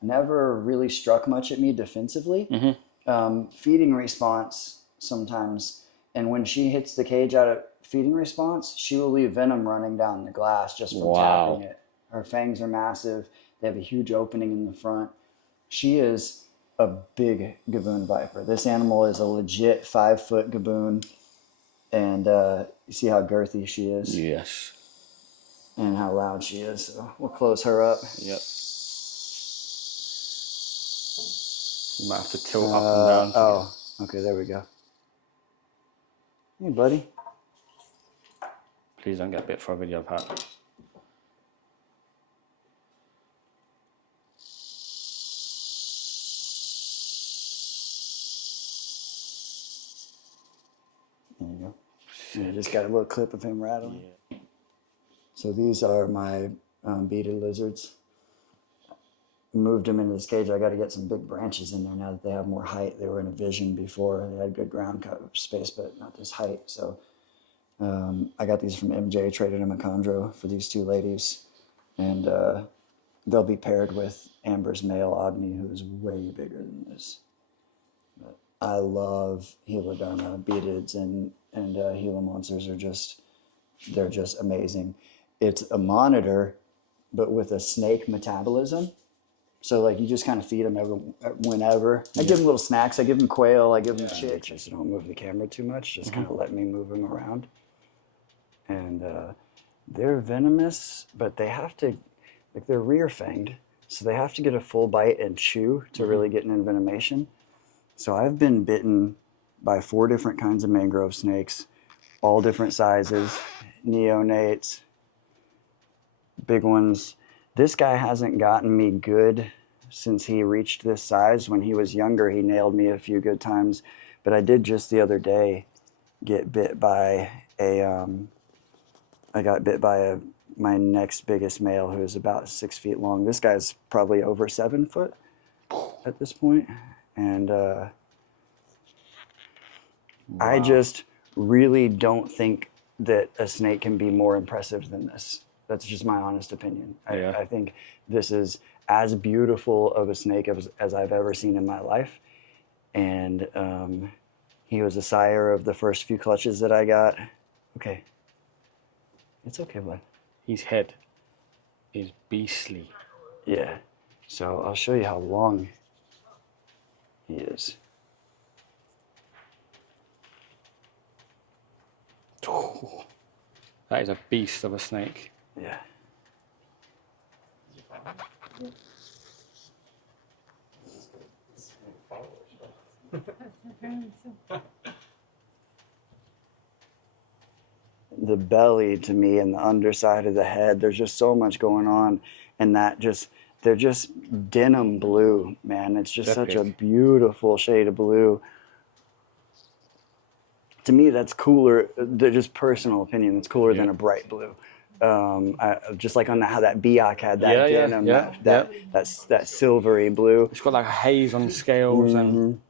never really struck much at me defensively. Feeding response sometimes. And when she hits the cage out of feeding response, she will leave venom running down the glass just from tapping it. Her fangs are massive. They have a huge opening in the front. She is a big gaboon viper. This animal is a legit 5-foot gaboon. And you see how girthy she is. Yes. And how loud she is. So we'll close her up. Yep. You might have to tilt up and down. Oh, okay, there we go. Hey, buddy. Please don't get bit for a video, Pat. Yeah, just got a little clip of him rattling. Yeah. So these are my beaded lizards. Moved them into this cage. I got to get some big branches in there now that they have more height. They were in a vision before. They had good ground cover space, but not this height. So I got these from MJ, traded them a chondro for these two ladies. And they'll be paired with Amber's male Ogni, who is way bigger than this. But I love Heloderma beadeds, and Gila monsters are they're just amazing. It's a monitor, but with a snake metabolism. So like you just kind of feed them whenever. I give them little snacks. I give them quail. I give them chicks. Just don't move the camera too much. Just kind of let me move them around. And they're venomous, but they have to, like they're rear fanged, so they have to get a full bite and chew to really get an envenomation. So I've been bitten by 4 different kinds of mangrove snakes, all different sizes, neonates, big ones. This guy hasn't gotten me good since he reached this size. When he was younger, he nailed me a few good times. But I did just the other day get bit by my next biggest male, who is about 6 feet long. This guy's probably over 7 foot at this point. And I just really don't think that a snake can be more impressive than this. That's just my honest opinion. I think this is as beautiful of a snake as I've ever seen in my life. And he was a sire of the first few clutches that I got. Okay. It's okay, bud. His head is beastly. Yeah. So I'll show you how long he is. That is a beast of a snake. Yeah. The belly to me and the underside of the head, there's just so much going on, and they're just denim blue, man. It's just such a beautiful shade of blue. To me, that's cooler. They're just personal opinion. It's cooler than a bright blue. Just like on how that Biak had that denim, that silvery blue. It's got like a haze on the scales and.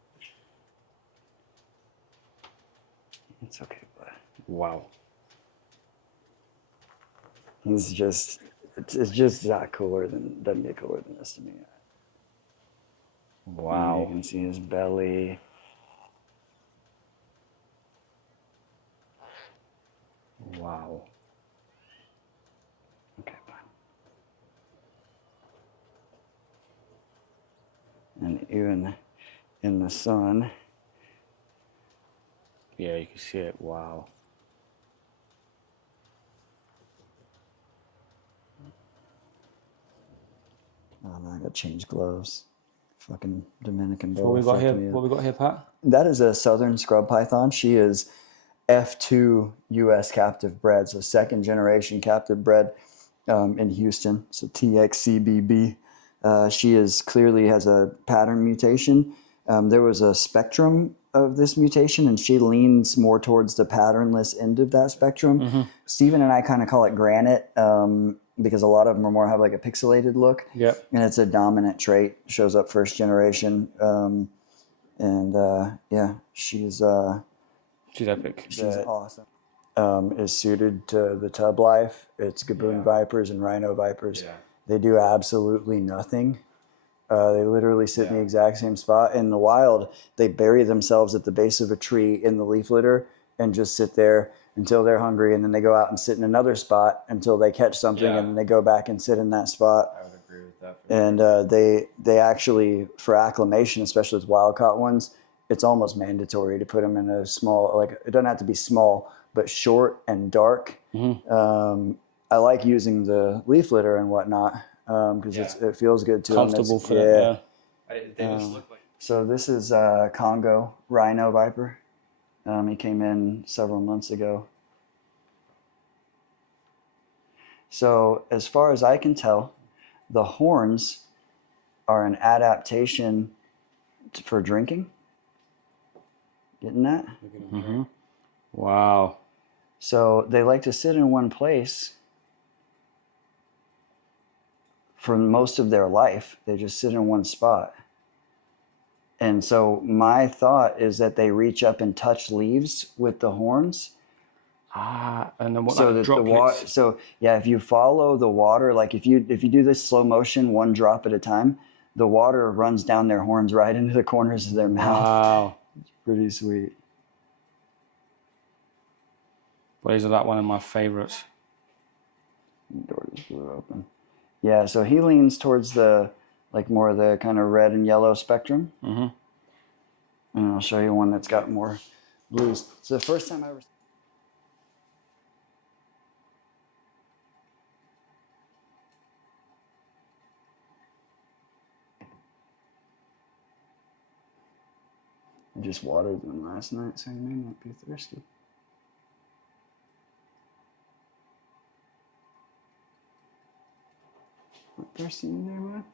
It's okay, bud. Wow. It's just not cooler doesn't get cooler than this to me. Wow. You can see his belly. Wow. Okay, fine. And even in the sun. Yeah, you can see it. Wow. Oh no, I gotta change gloves. Fucking Dominican. So what we got here? What we got here, Pat? That is a southern scrub python. She is F2 U.S. captive bred, so 2nd generation captive bred in Houston. So TXCBB. She is clearly has a pattern mutation. There was a spectrum of this mutation, and she leans more towards the patternless end of that spectrum. Stephen and I kind of call it granite because a lot of them are more have like a pixelated look. Yep. And it's a dominant trait. Shows up 1st generation. Yeah, she's epic. She's awesome. Is suited to the tub life. It's gaboon vipers and rhino vipers. Yeah. They do absolutely nothing. They literally sit in the exact same spot. In the wild, they bury themselves at the base of a tree in the leaf litter and just sit there until they're hungry, and then they go out and sit in another spot until they catch something, and then they go back and sit in that spot. I would agree with that. And they actually, for acclimation, especially with wild caught ones, it's almost mandatory to put them in a small, like it doesn't have to be small, but short and dark. I like using the leaf litter and whatnot because it feels good to comfortable for them. They just look like. So this is Congo rhino viper. He came in several months ago. So as far as I can tell, the horns are an adaptation for drinking. Getting that? Wow. So they like to sit in one place for most of their life. They just sit in one spot. And so my thought is that they reach up and touch leaves with the horns. Ah, and then what, So like that the droplets? water, so yeah, if you follow the water, like if you do this slow motion, one drop at a time, the water runs down their horns right into the corners of their mouth. Wow. Pretty sweet. Well, these are like one of my favorites. The door just blew open. Yeah, so he leans towards the, like more of the kind of red and yellow spectrum. Mm-hmm. And I'll show you one that's got more blues. So the first time I ever... I just watered them last night, so he may not be thirsty. Not thirsty in there, man?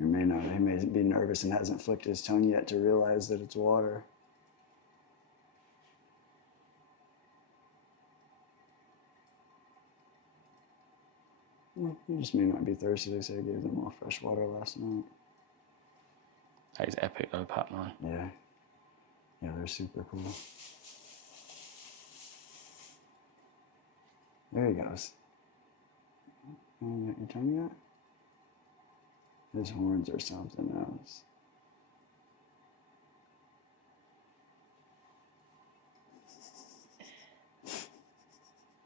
Or may not. He may be nervous and hasn't flicked his tongue yet to realize that it's water. Well, he just may not be thirsty. They say I gave them all fresh water last night. That is epic though, Pat, man. Yeah. Yeah, they're super cool. There he goes. Your tongue yet? His horns are something else.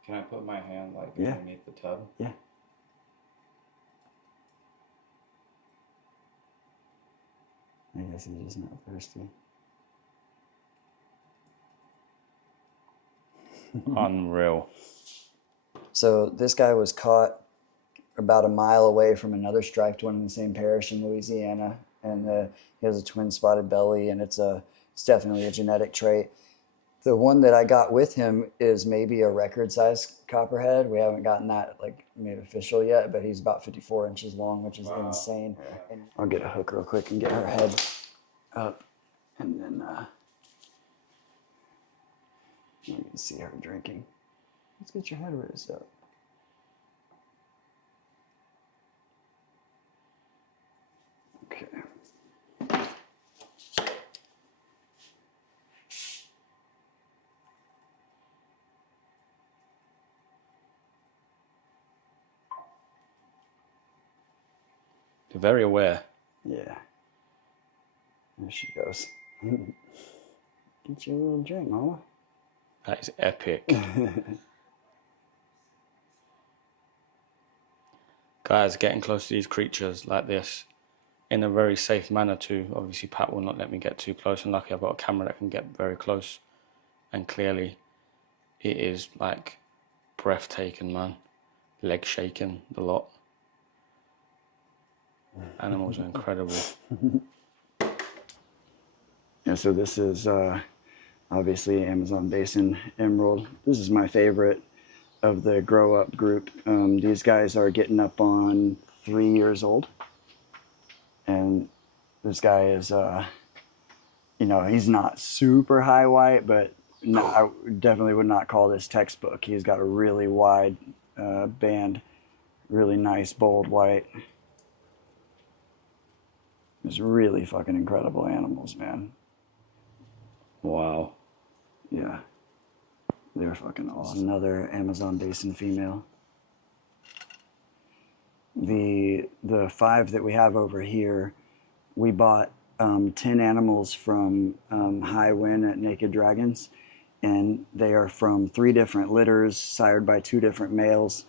Can I put my hand like Yeah. underneath the tub? Yeah. I guess he's just not thirsty. Unreal. So this guy was caught about a mile away from another striped one in the same parish in Louisiana, and he has a twin spotted belly, and it's definitely a genetic trait. The one that I got with him is maybe a record size copperhead. We haven't gotten that like made official yet, but he's about 54 inches long, which is insane. And I'll get a hook real quick and get her head up, and then you can see her drinking. Let's get your head raised up. Okay. They're very aware. Yeah. There she goes. Get you a little drink, Mama. That is epic. Guys, getting close to these creatures like this in a very safe manner too. Obviously, Pat will not let me get too close, and luckily I've got a camera that can get very close. And clearly, it is like breathtaking, man. Leg shaking, the lot. Animals are incredible. Yeah, so this is obviously Amazon Basin Emerald. This is my favorite of the grow up group. These guys are getting up on 3 years old. And this guy is, you know, he's not super high white, but no, I definitely would not call this textbook. He's got a really wide band, really nice, bold white. It's really fucking incredible animals, man. Wow. Yeah. They're fucking awesome. Another Amazon Basin female. The 5 that we have over here, we bought 10 animals from High Wind at Naked Dragons, and they are from 3 different litters, sired by 2 different males.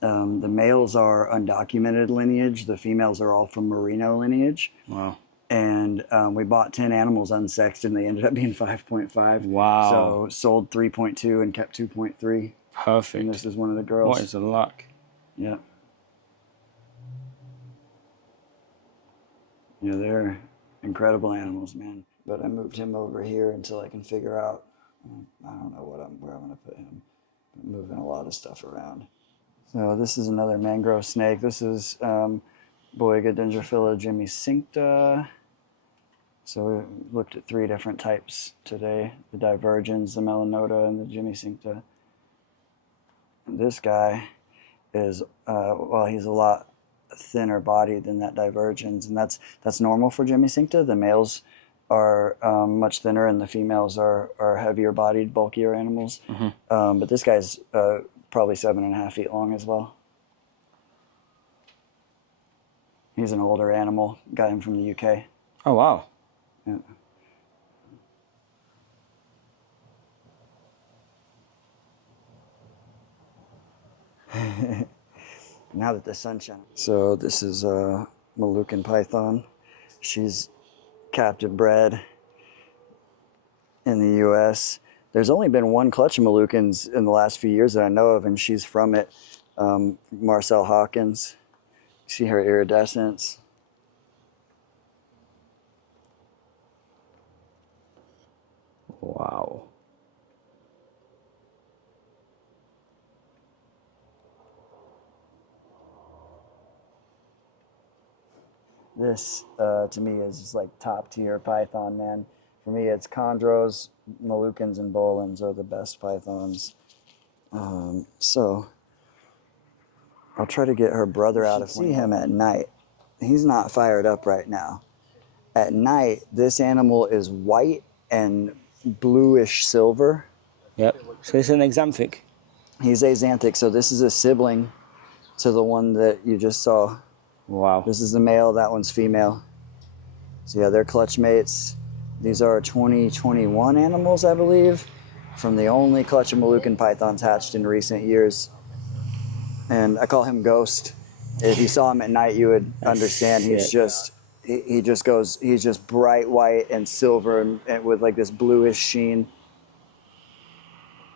The males are undocumented lineage. The females are all from Merino lineage. Wow. And we bought 10 animals unsexed, and they ended up being 5.5. Wow. So sold 3.2 and kept 2.3. Perfect. And this is one of the girls. What is the luck? Yeah. Yeah, they're incredible animals, man. But I moved him over here until I can figure out, I don't know where I'm going to put him. I'm moving a lot of stuff around. So this is another mangrove snake. This is Boiga dendrophila gemicincta. So we looked at 3 different types today: the divergens, the melanota, and the gemicincta. this guy is, well, he's a lot thinner bodied than that divergence, and that's normal for Gemicincta. The males are much thinner, and the females are heavier bodied, bulkier animals. But this guy's probably 7.5 feet long as well. He's an older animal. Got him from the UK. Oh wow. Yeah. Now that the sun's shining. So this is a Moluccan python. She's captive bred in the U.S. There's only been one clutch of Moluccans in the last few years that I know of, and she's from it. Marcel Hawkins. See her iridescence. Wow. This, to me, is just like top tier python, man. For me, it's chondros, Moluccans, and Bolins are the best pythons. So I'll try to get her brother out. See him at night. He's not fired up right now. At night, this animal is white and bluish silver. Yep. So it's an axanthic. He's axanthic, so this is a sibling to the one that you just saw. Wow. This is the male, that one's female. So yeah, they're clutch mates. These are 2021 animals, I believe, from the only clutch of Moluccan pythons hatched in recent years. And I call him Ghost. If you saw him at night, you would understand. He's just, he's just bright white and silver and with like this bluish sheen.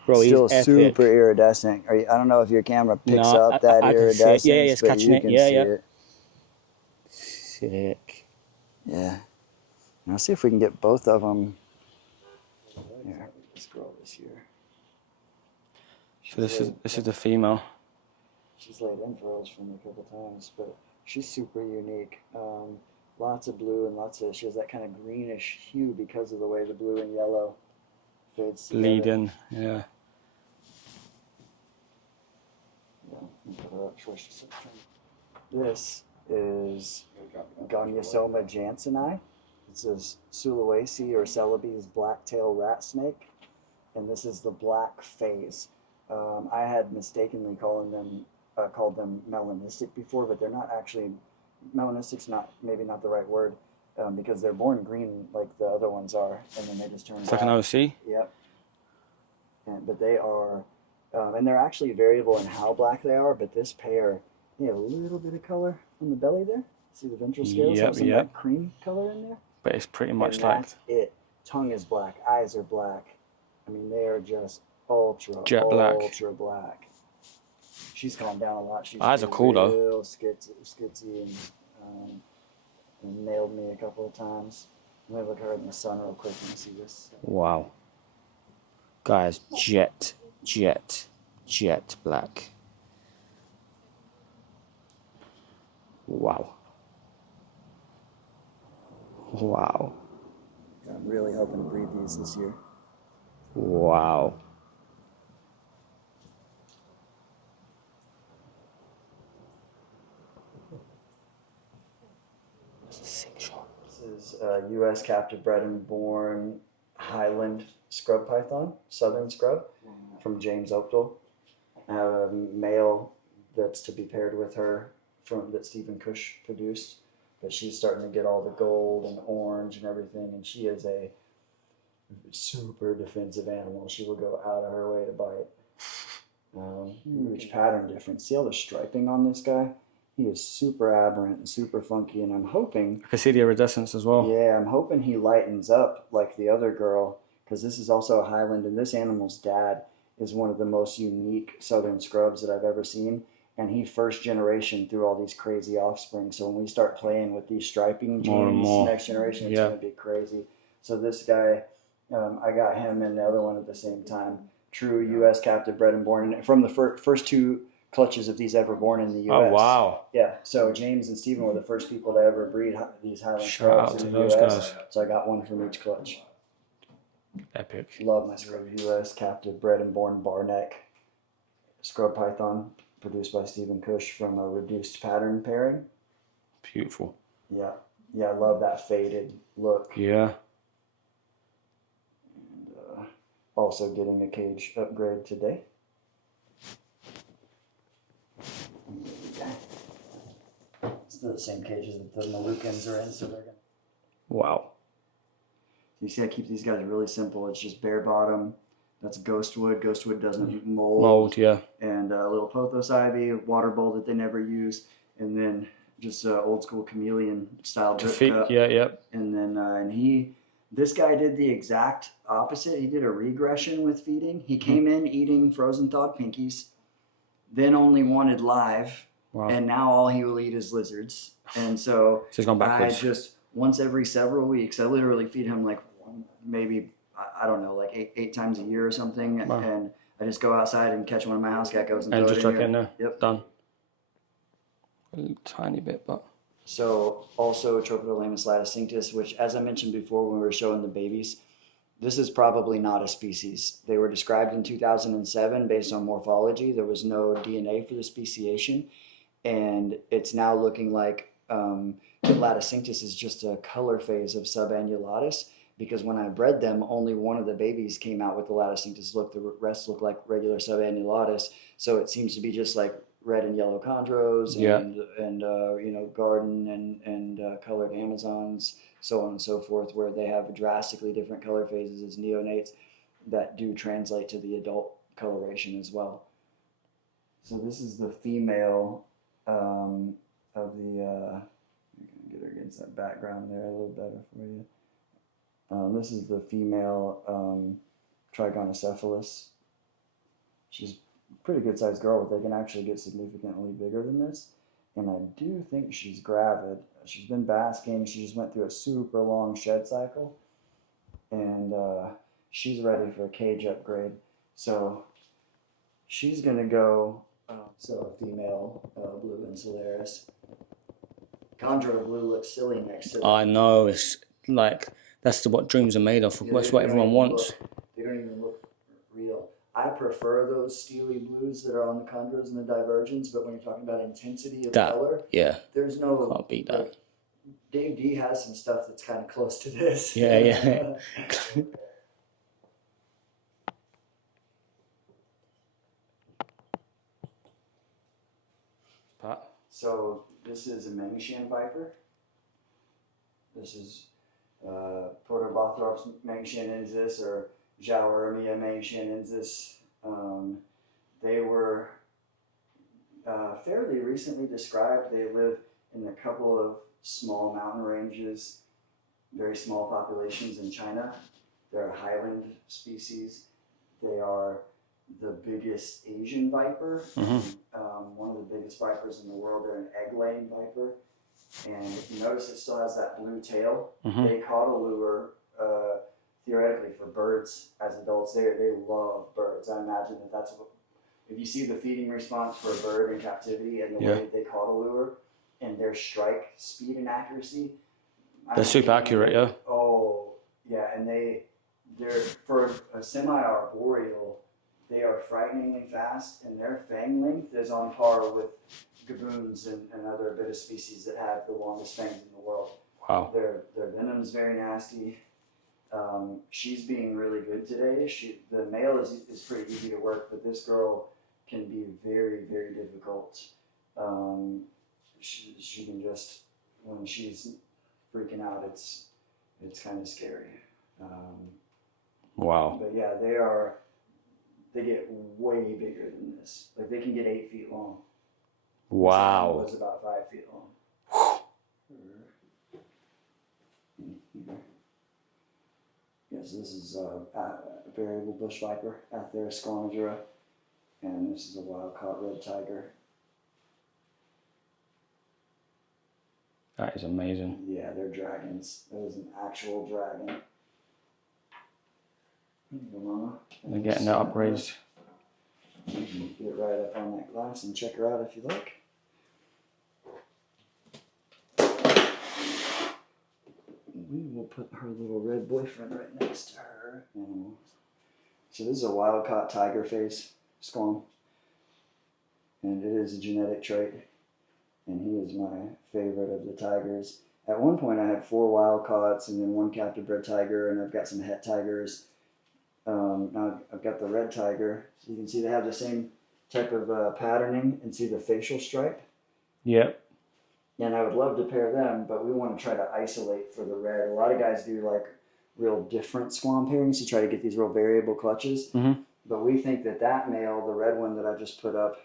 Bro, Still he's super epic. iridescent. I don't know if your camera picks No, up that I can see it. iridescence, Yeah, it's but catching you it. can Yeah, see yeah. it. Sick. Yeah. Now see if we can get both of them. Here, let's grow this here. So this is the female. She's laid in for us from a couple times, but she's super unique. Lots of blue and she has that kind of greenish hue because of the way the blue and yellow fades together. Bleeding. Yeah. This is Goniosoma jansseni. It's a Sulawesi or Celebes black-tail rat snake, and this is the black phase. I had mistakenly called them melanistic before, but they're not actually. Melanistic's maybe not the right word, because they're born green like the other ones are, and then they just turn It's black. like an OC. Yep. But they are, and they're actually variable in how black they are. But this pair, they have a little bit of color on the belly there. See the ventral scales have some like cream color in there. But it's pretty much And like that's it. Tongue is black, eyes are black. I mean, they are just ultra black. She's calmed down a lot. She's eyes are cool though. Real skitsy and nailed me a couple of times. Let me look at her in the sun real quick and see this. Wow. Guys, jet black. Wow. Wow. I'm really hoping to breed these this year. Wow. That's a sick shot. This is U.S. captive bred and born Highland scrub python, southern scrub, from James Oakdale. I have a male that's to be paired with her that Stephen Cush produced, but she's starting to get all the gold and orange and everything, and she is a super defensive animal. She will go out of her way to bite. Huge pattern difference. See all the striping on this guy? He is super aberrant and super funky, and I'm hoping... I can see the iridescence as well. Yeah, I'm hoping he lightens up like the other girl, because this is also a Highland, and this animal's dad is one of the most unique southern scrubs that I've ever seen, and he first generation through all these crazy offspring. So when we start playing with these striping genes next generation, it's going to be crazy. So this guy, I got him and the other one at the same time. True U.S. captive bred and born, and from the first two clutches of these ever born in the U.S. Oh, wow. Yeah, so James and Stephen were the first people to ever breed these Highland scrubs in the those U.S. guys. So I got one from each clutch. Epic. Love my scrub. U.S. captive bred and born bar neck. scrub python produced by Stephen Cush from a reduced pattern pairing. Beautiful. Yeah, yeah, I love that faded look. Yeah. And, also getting a cage upgrade today. Still the same cages that the Moluccans are in, so they're gonna. Wow. You see, I keep these guys really simple. It's just bare bottom. That's ghost wood. Ghost wood doesn't mold. Mold, yeah. And a little pothos ivy, water bowl that they never use, and then just old school chameleon style drip cup. Yeah, yeah. And then this guy did the exact opposite. He did a regression with feeding. He came in eating frozen thawed pinkies, then only wanted live, Wow. and now all he will eat is lizards. And so He's gone backwards. I just once every several weeks, I literally feed him like maybe I don't know, like eight times a year or something. Wow. And I just go outside and catch one of my house geckos and And throw just it chuck it in there. Yep. Done. A little tiny bit, but. So also Tropidolaemus laticinctus, which as I mentioned before when we were showing the babies, this is probably not a species. They were described in 2007 based on morphology. There was no DNA for the speciation. And it's now looking like laticinctus is just a color phase of subannulatus, because when I bred them, only one of the babies came out with the laticinctus look. The rest look like regular subannulatus. So it seems to be just like red and yellow chondros and you know, garden and colored Amazons, so on and so forth, where they have drastically different color phases as neonates that do translate to the adult coloration as well. So this is the female of the, I'm gonna get her against that background there a little better for you. This is the female Trigonocephalus. She's a pretty good sized girl, but they can actually get significantly bigger than this. And I do think she's gravid. She's been basking. She just went through a super long shed cycle. And she's ready for a cage upgrade. So she's going to go, so a female blue Insularis. Chondro blue looks silly next to that. I know, it's like, that's what dreams are made of. Yeah, That's they what don't everyone even wants. They don't even look real. I prefer those steely blues that are on the chondros and the divergence, but when you're talking about intensity of color, Yeah, there's no. can't beat that. Like, Dave D has some stuff that's kind of close to this. Yeah, yeah. Pat? So this is a Mengshan viper. This is Protobothrops mengshanensis or Jauermia mengshanensis. They were fairly recently described. They live in a couple of small mountain ranges, very small populations in China. They're a highland species. They are the biggest Asian viper, one of the biggest vipers in the world. They're an egg-laying viper. And if you notice, it still has that blue tail. They caught a lure theoretically for birds as adults. They love birds. I imagine that's what, if you see the feeding response for a bird in captivity and the way that they caught a lure and their strike speed and accuracy. They're super accurate, yeah. Oh, yeah. And they're for a semi-arboreal, they are frighteningly fast, and their fang length is on par with gaboons and other Abitus species that have the longest fangs in the world. Wow. Their venom is very nasty. She's being really good today. The male is pretty easy to work, but this girl can be very, very difficult. She can just, when she's freaking out, it's kind of scary. Wow. But yeah, they get way bigger than this. Like they can get 8 feet long. Wow. This was about 5 feet long. Yes, this is a variable bush viper, Atheris scalandra, and this is a wild-caught red tiger. That is amazing. Yeah, they're dragons. That is an actual dragon. They're getting their upgrades. You can get right up on that glass and check her out if you like. We will put her little red boyfriend right next to her. So this is a wild-caught tiger face squam. and it is a genetic trait, and he is my favorite of the tigers. At one point I had 4 wild caughts and then 1 captive bred tiger, and I've got some het tigers. Now I've got the red tiger, so you can see they have the same type of patterning, and see the facial stripe. Yep. And I would love to pair them, but we want to try to isolate for the red. A lot of guys do like real different squam pairings to try to get these real variable clutches. Mm-hmm. But we think that that male, the red one that I just put up,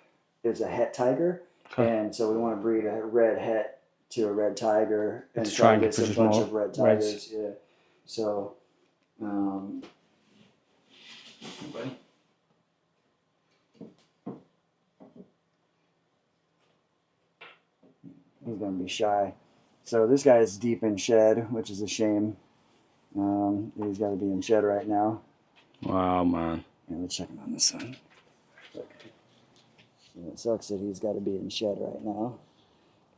is a het tiger. Okay. And so we want to breed a red het to a red tiger and It's try to trying get to a produce bunch more of red reds. tigers. Yeah. So, Buddy? he's going to be shy. So this guy is deep in shed, which is a shame. He's got to be in shed right now. Wow, man. Yeah, let's check him on this one. Look. Yeah, it sucks that he's got to be in shed right now.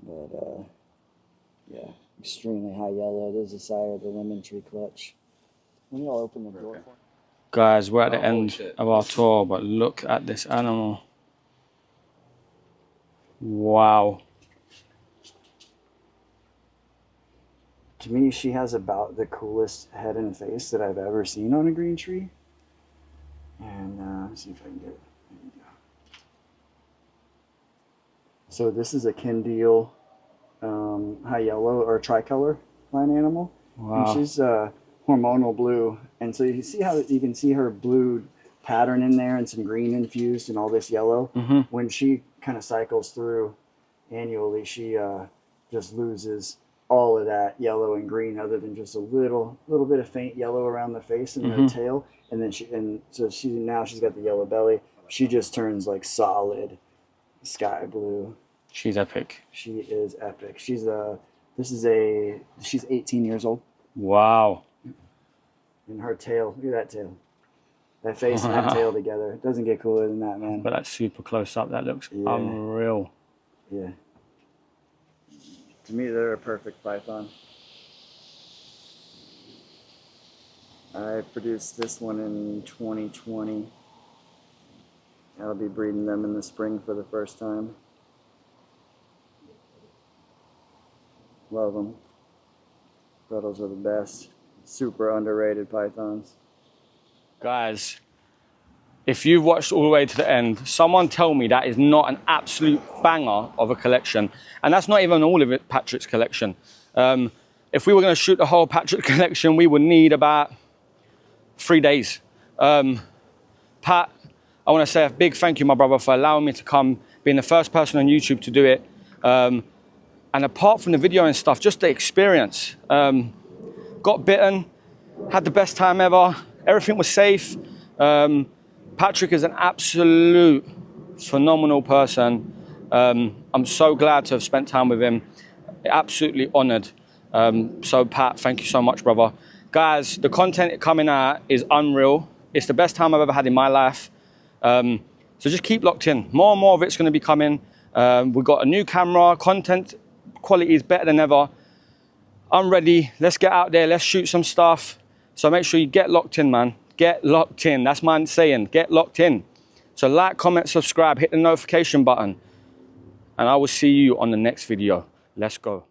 But, yeah, extremely high yellow. There's the sire of the lemon tree clutch. Let me all open the door for him. Guys, we're at the Oh, holy end shit. of our tour, but look at this animal. Wow. To me, she has about the coolest head and face that I've ever seen on a green tree. And let's see if I can get it. There we go. So this is a Kendall high yellow or tricolor line animal. Wow. And she's hormonal blue. And so you see how you can see her blue pattern in there and some green infused and all this yellow. Mm-hmm. When she kind of cycles through annually, she just loses all of that yellow and green, other than just a little bit of faint yellow around the face and the tail. And then she's got the yellow belly. She just turns like solid sky blue. She's epic. She is epic. She's 18 years old. Wow. And her tail, look at that tail. That face and that tail together. It doesn't get cooler than that, man. But that's super close up. That looks Yeah. unreal. Yeah. To me, they're a perfect python. I produced this one in 2020. I'll be breeding them in the spring for the first time. Love them. Those are the best. Super underrated pythons. Guys, if you've watched all the way to the end, someone tell me that is not an absolute banger of a collection. And that's not even all of it, Patrick's collection. If we were going to shoot the whole Patrick collection, we would need about 3 days. Pat, I want to say a big thank you, my brother, for allowing me to come, being the first person on YouTube to do it. And apart from the video and stuff, just the experience. Got bitten, had the best time ever. Everything was safe. Patrick is an absolute phenomenal person. I'm so glad to have spent time with him. Absolutely honored. So Pat, thank you so much, brother. Guys, the content coming out is unreal. It's the best time I've ever had in my life. So just keep locked in. More and more of it's going to be coming. We've got a new camera. Content quality is better than ever. I'm ready. Let's get out there. Let's shoot some stuff. So make sure you get locked in, man. Get locked in. That's my saying. Get locked in. So like, comment, subscribe, hit the notification button. And I will see you on the next video. Let's go.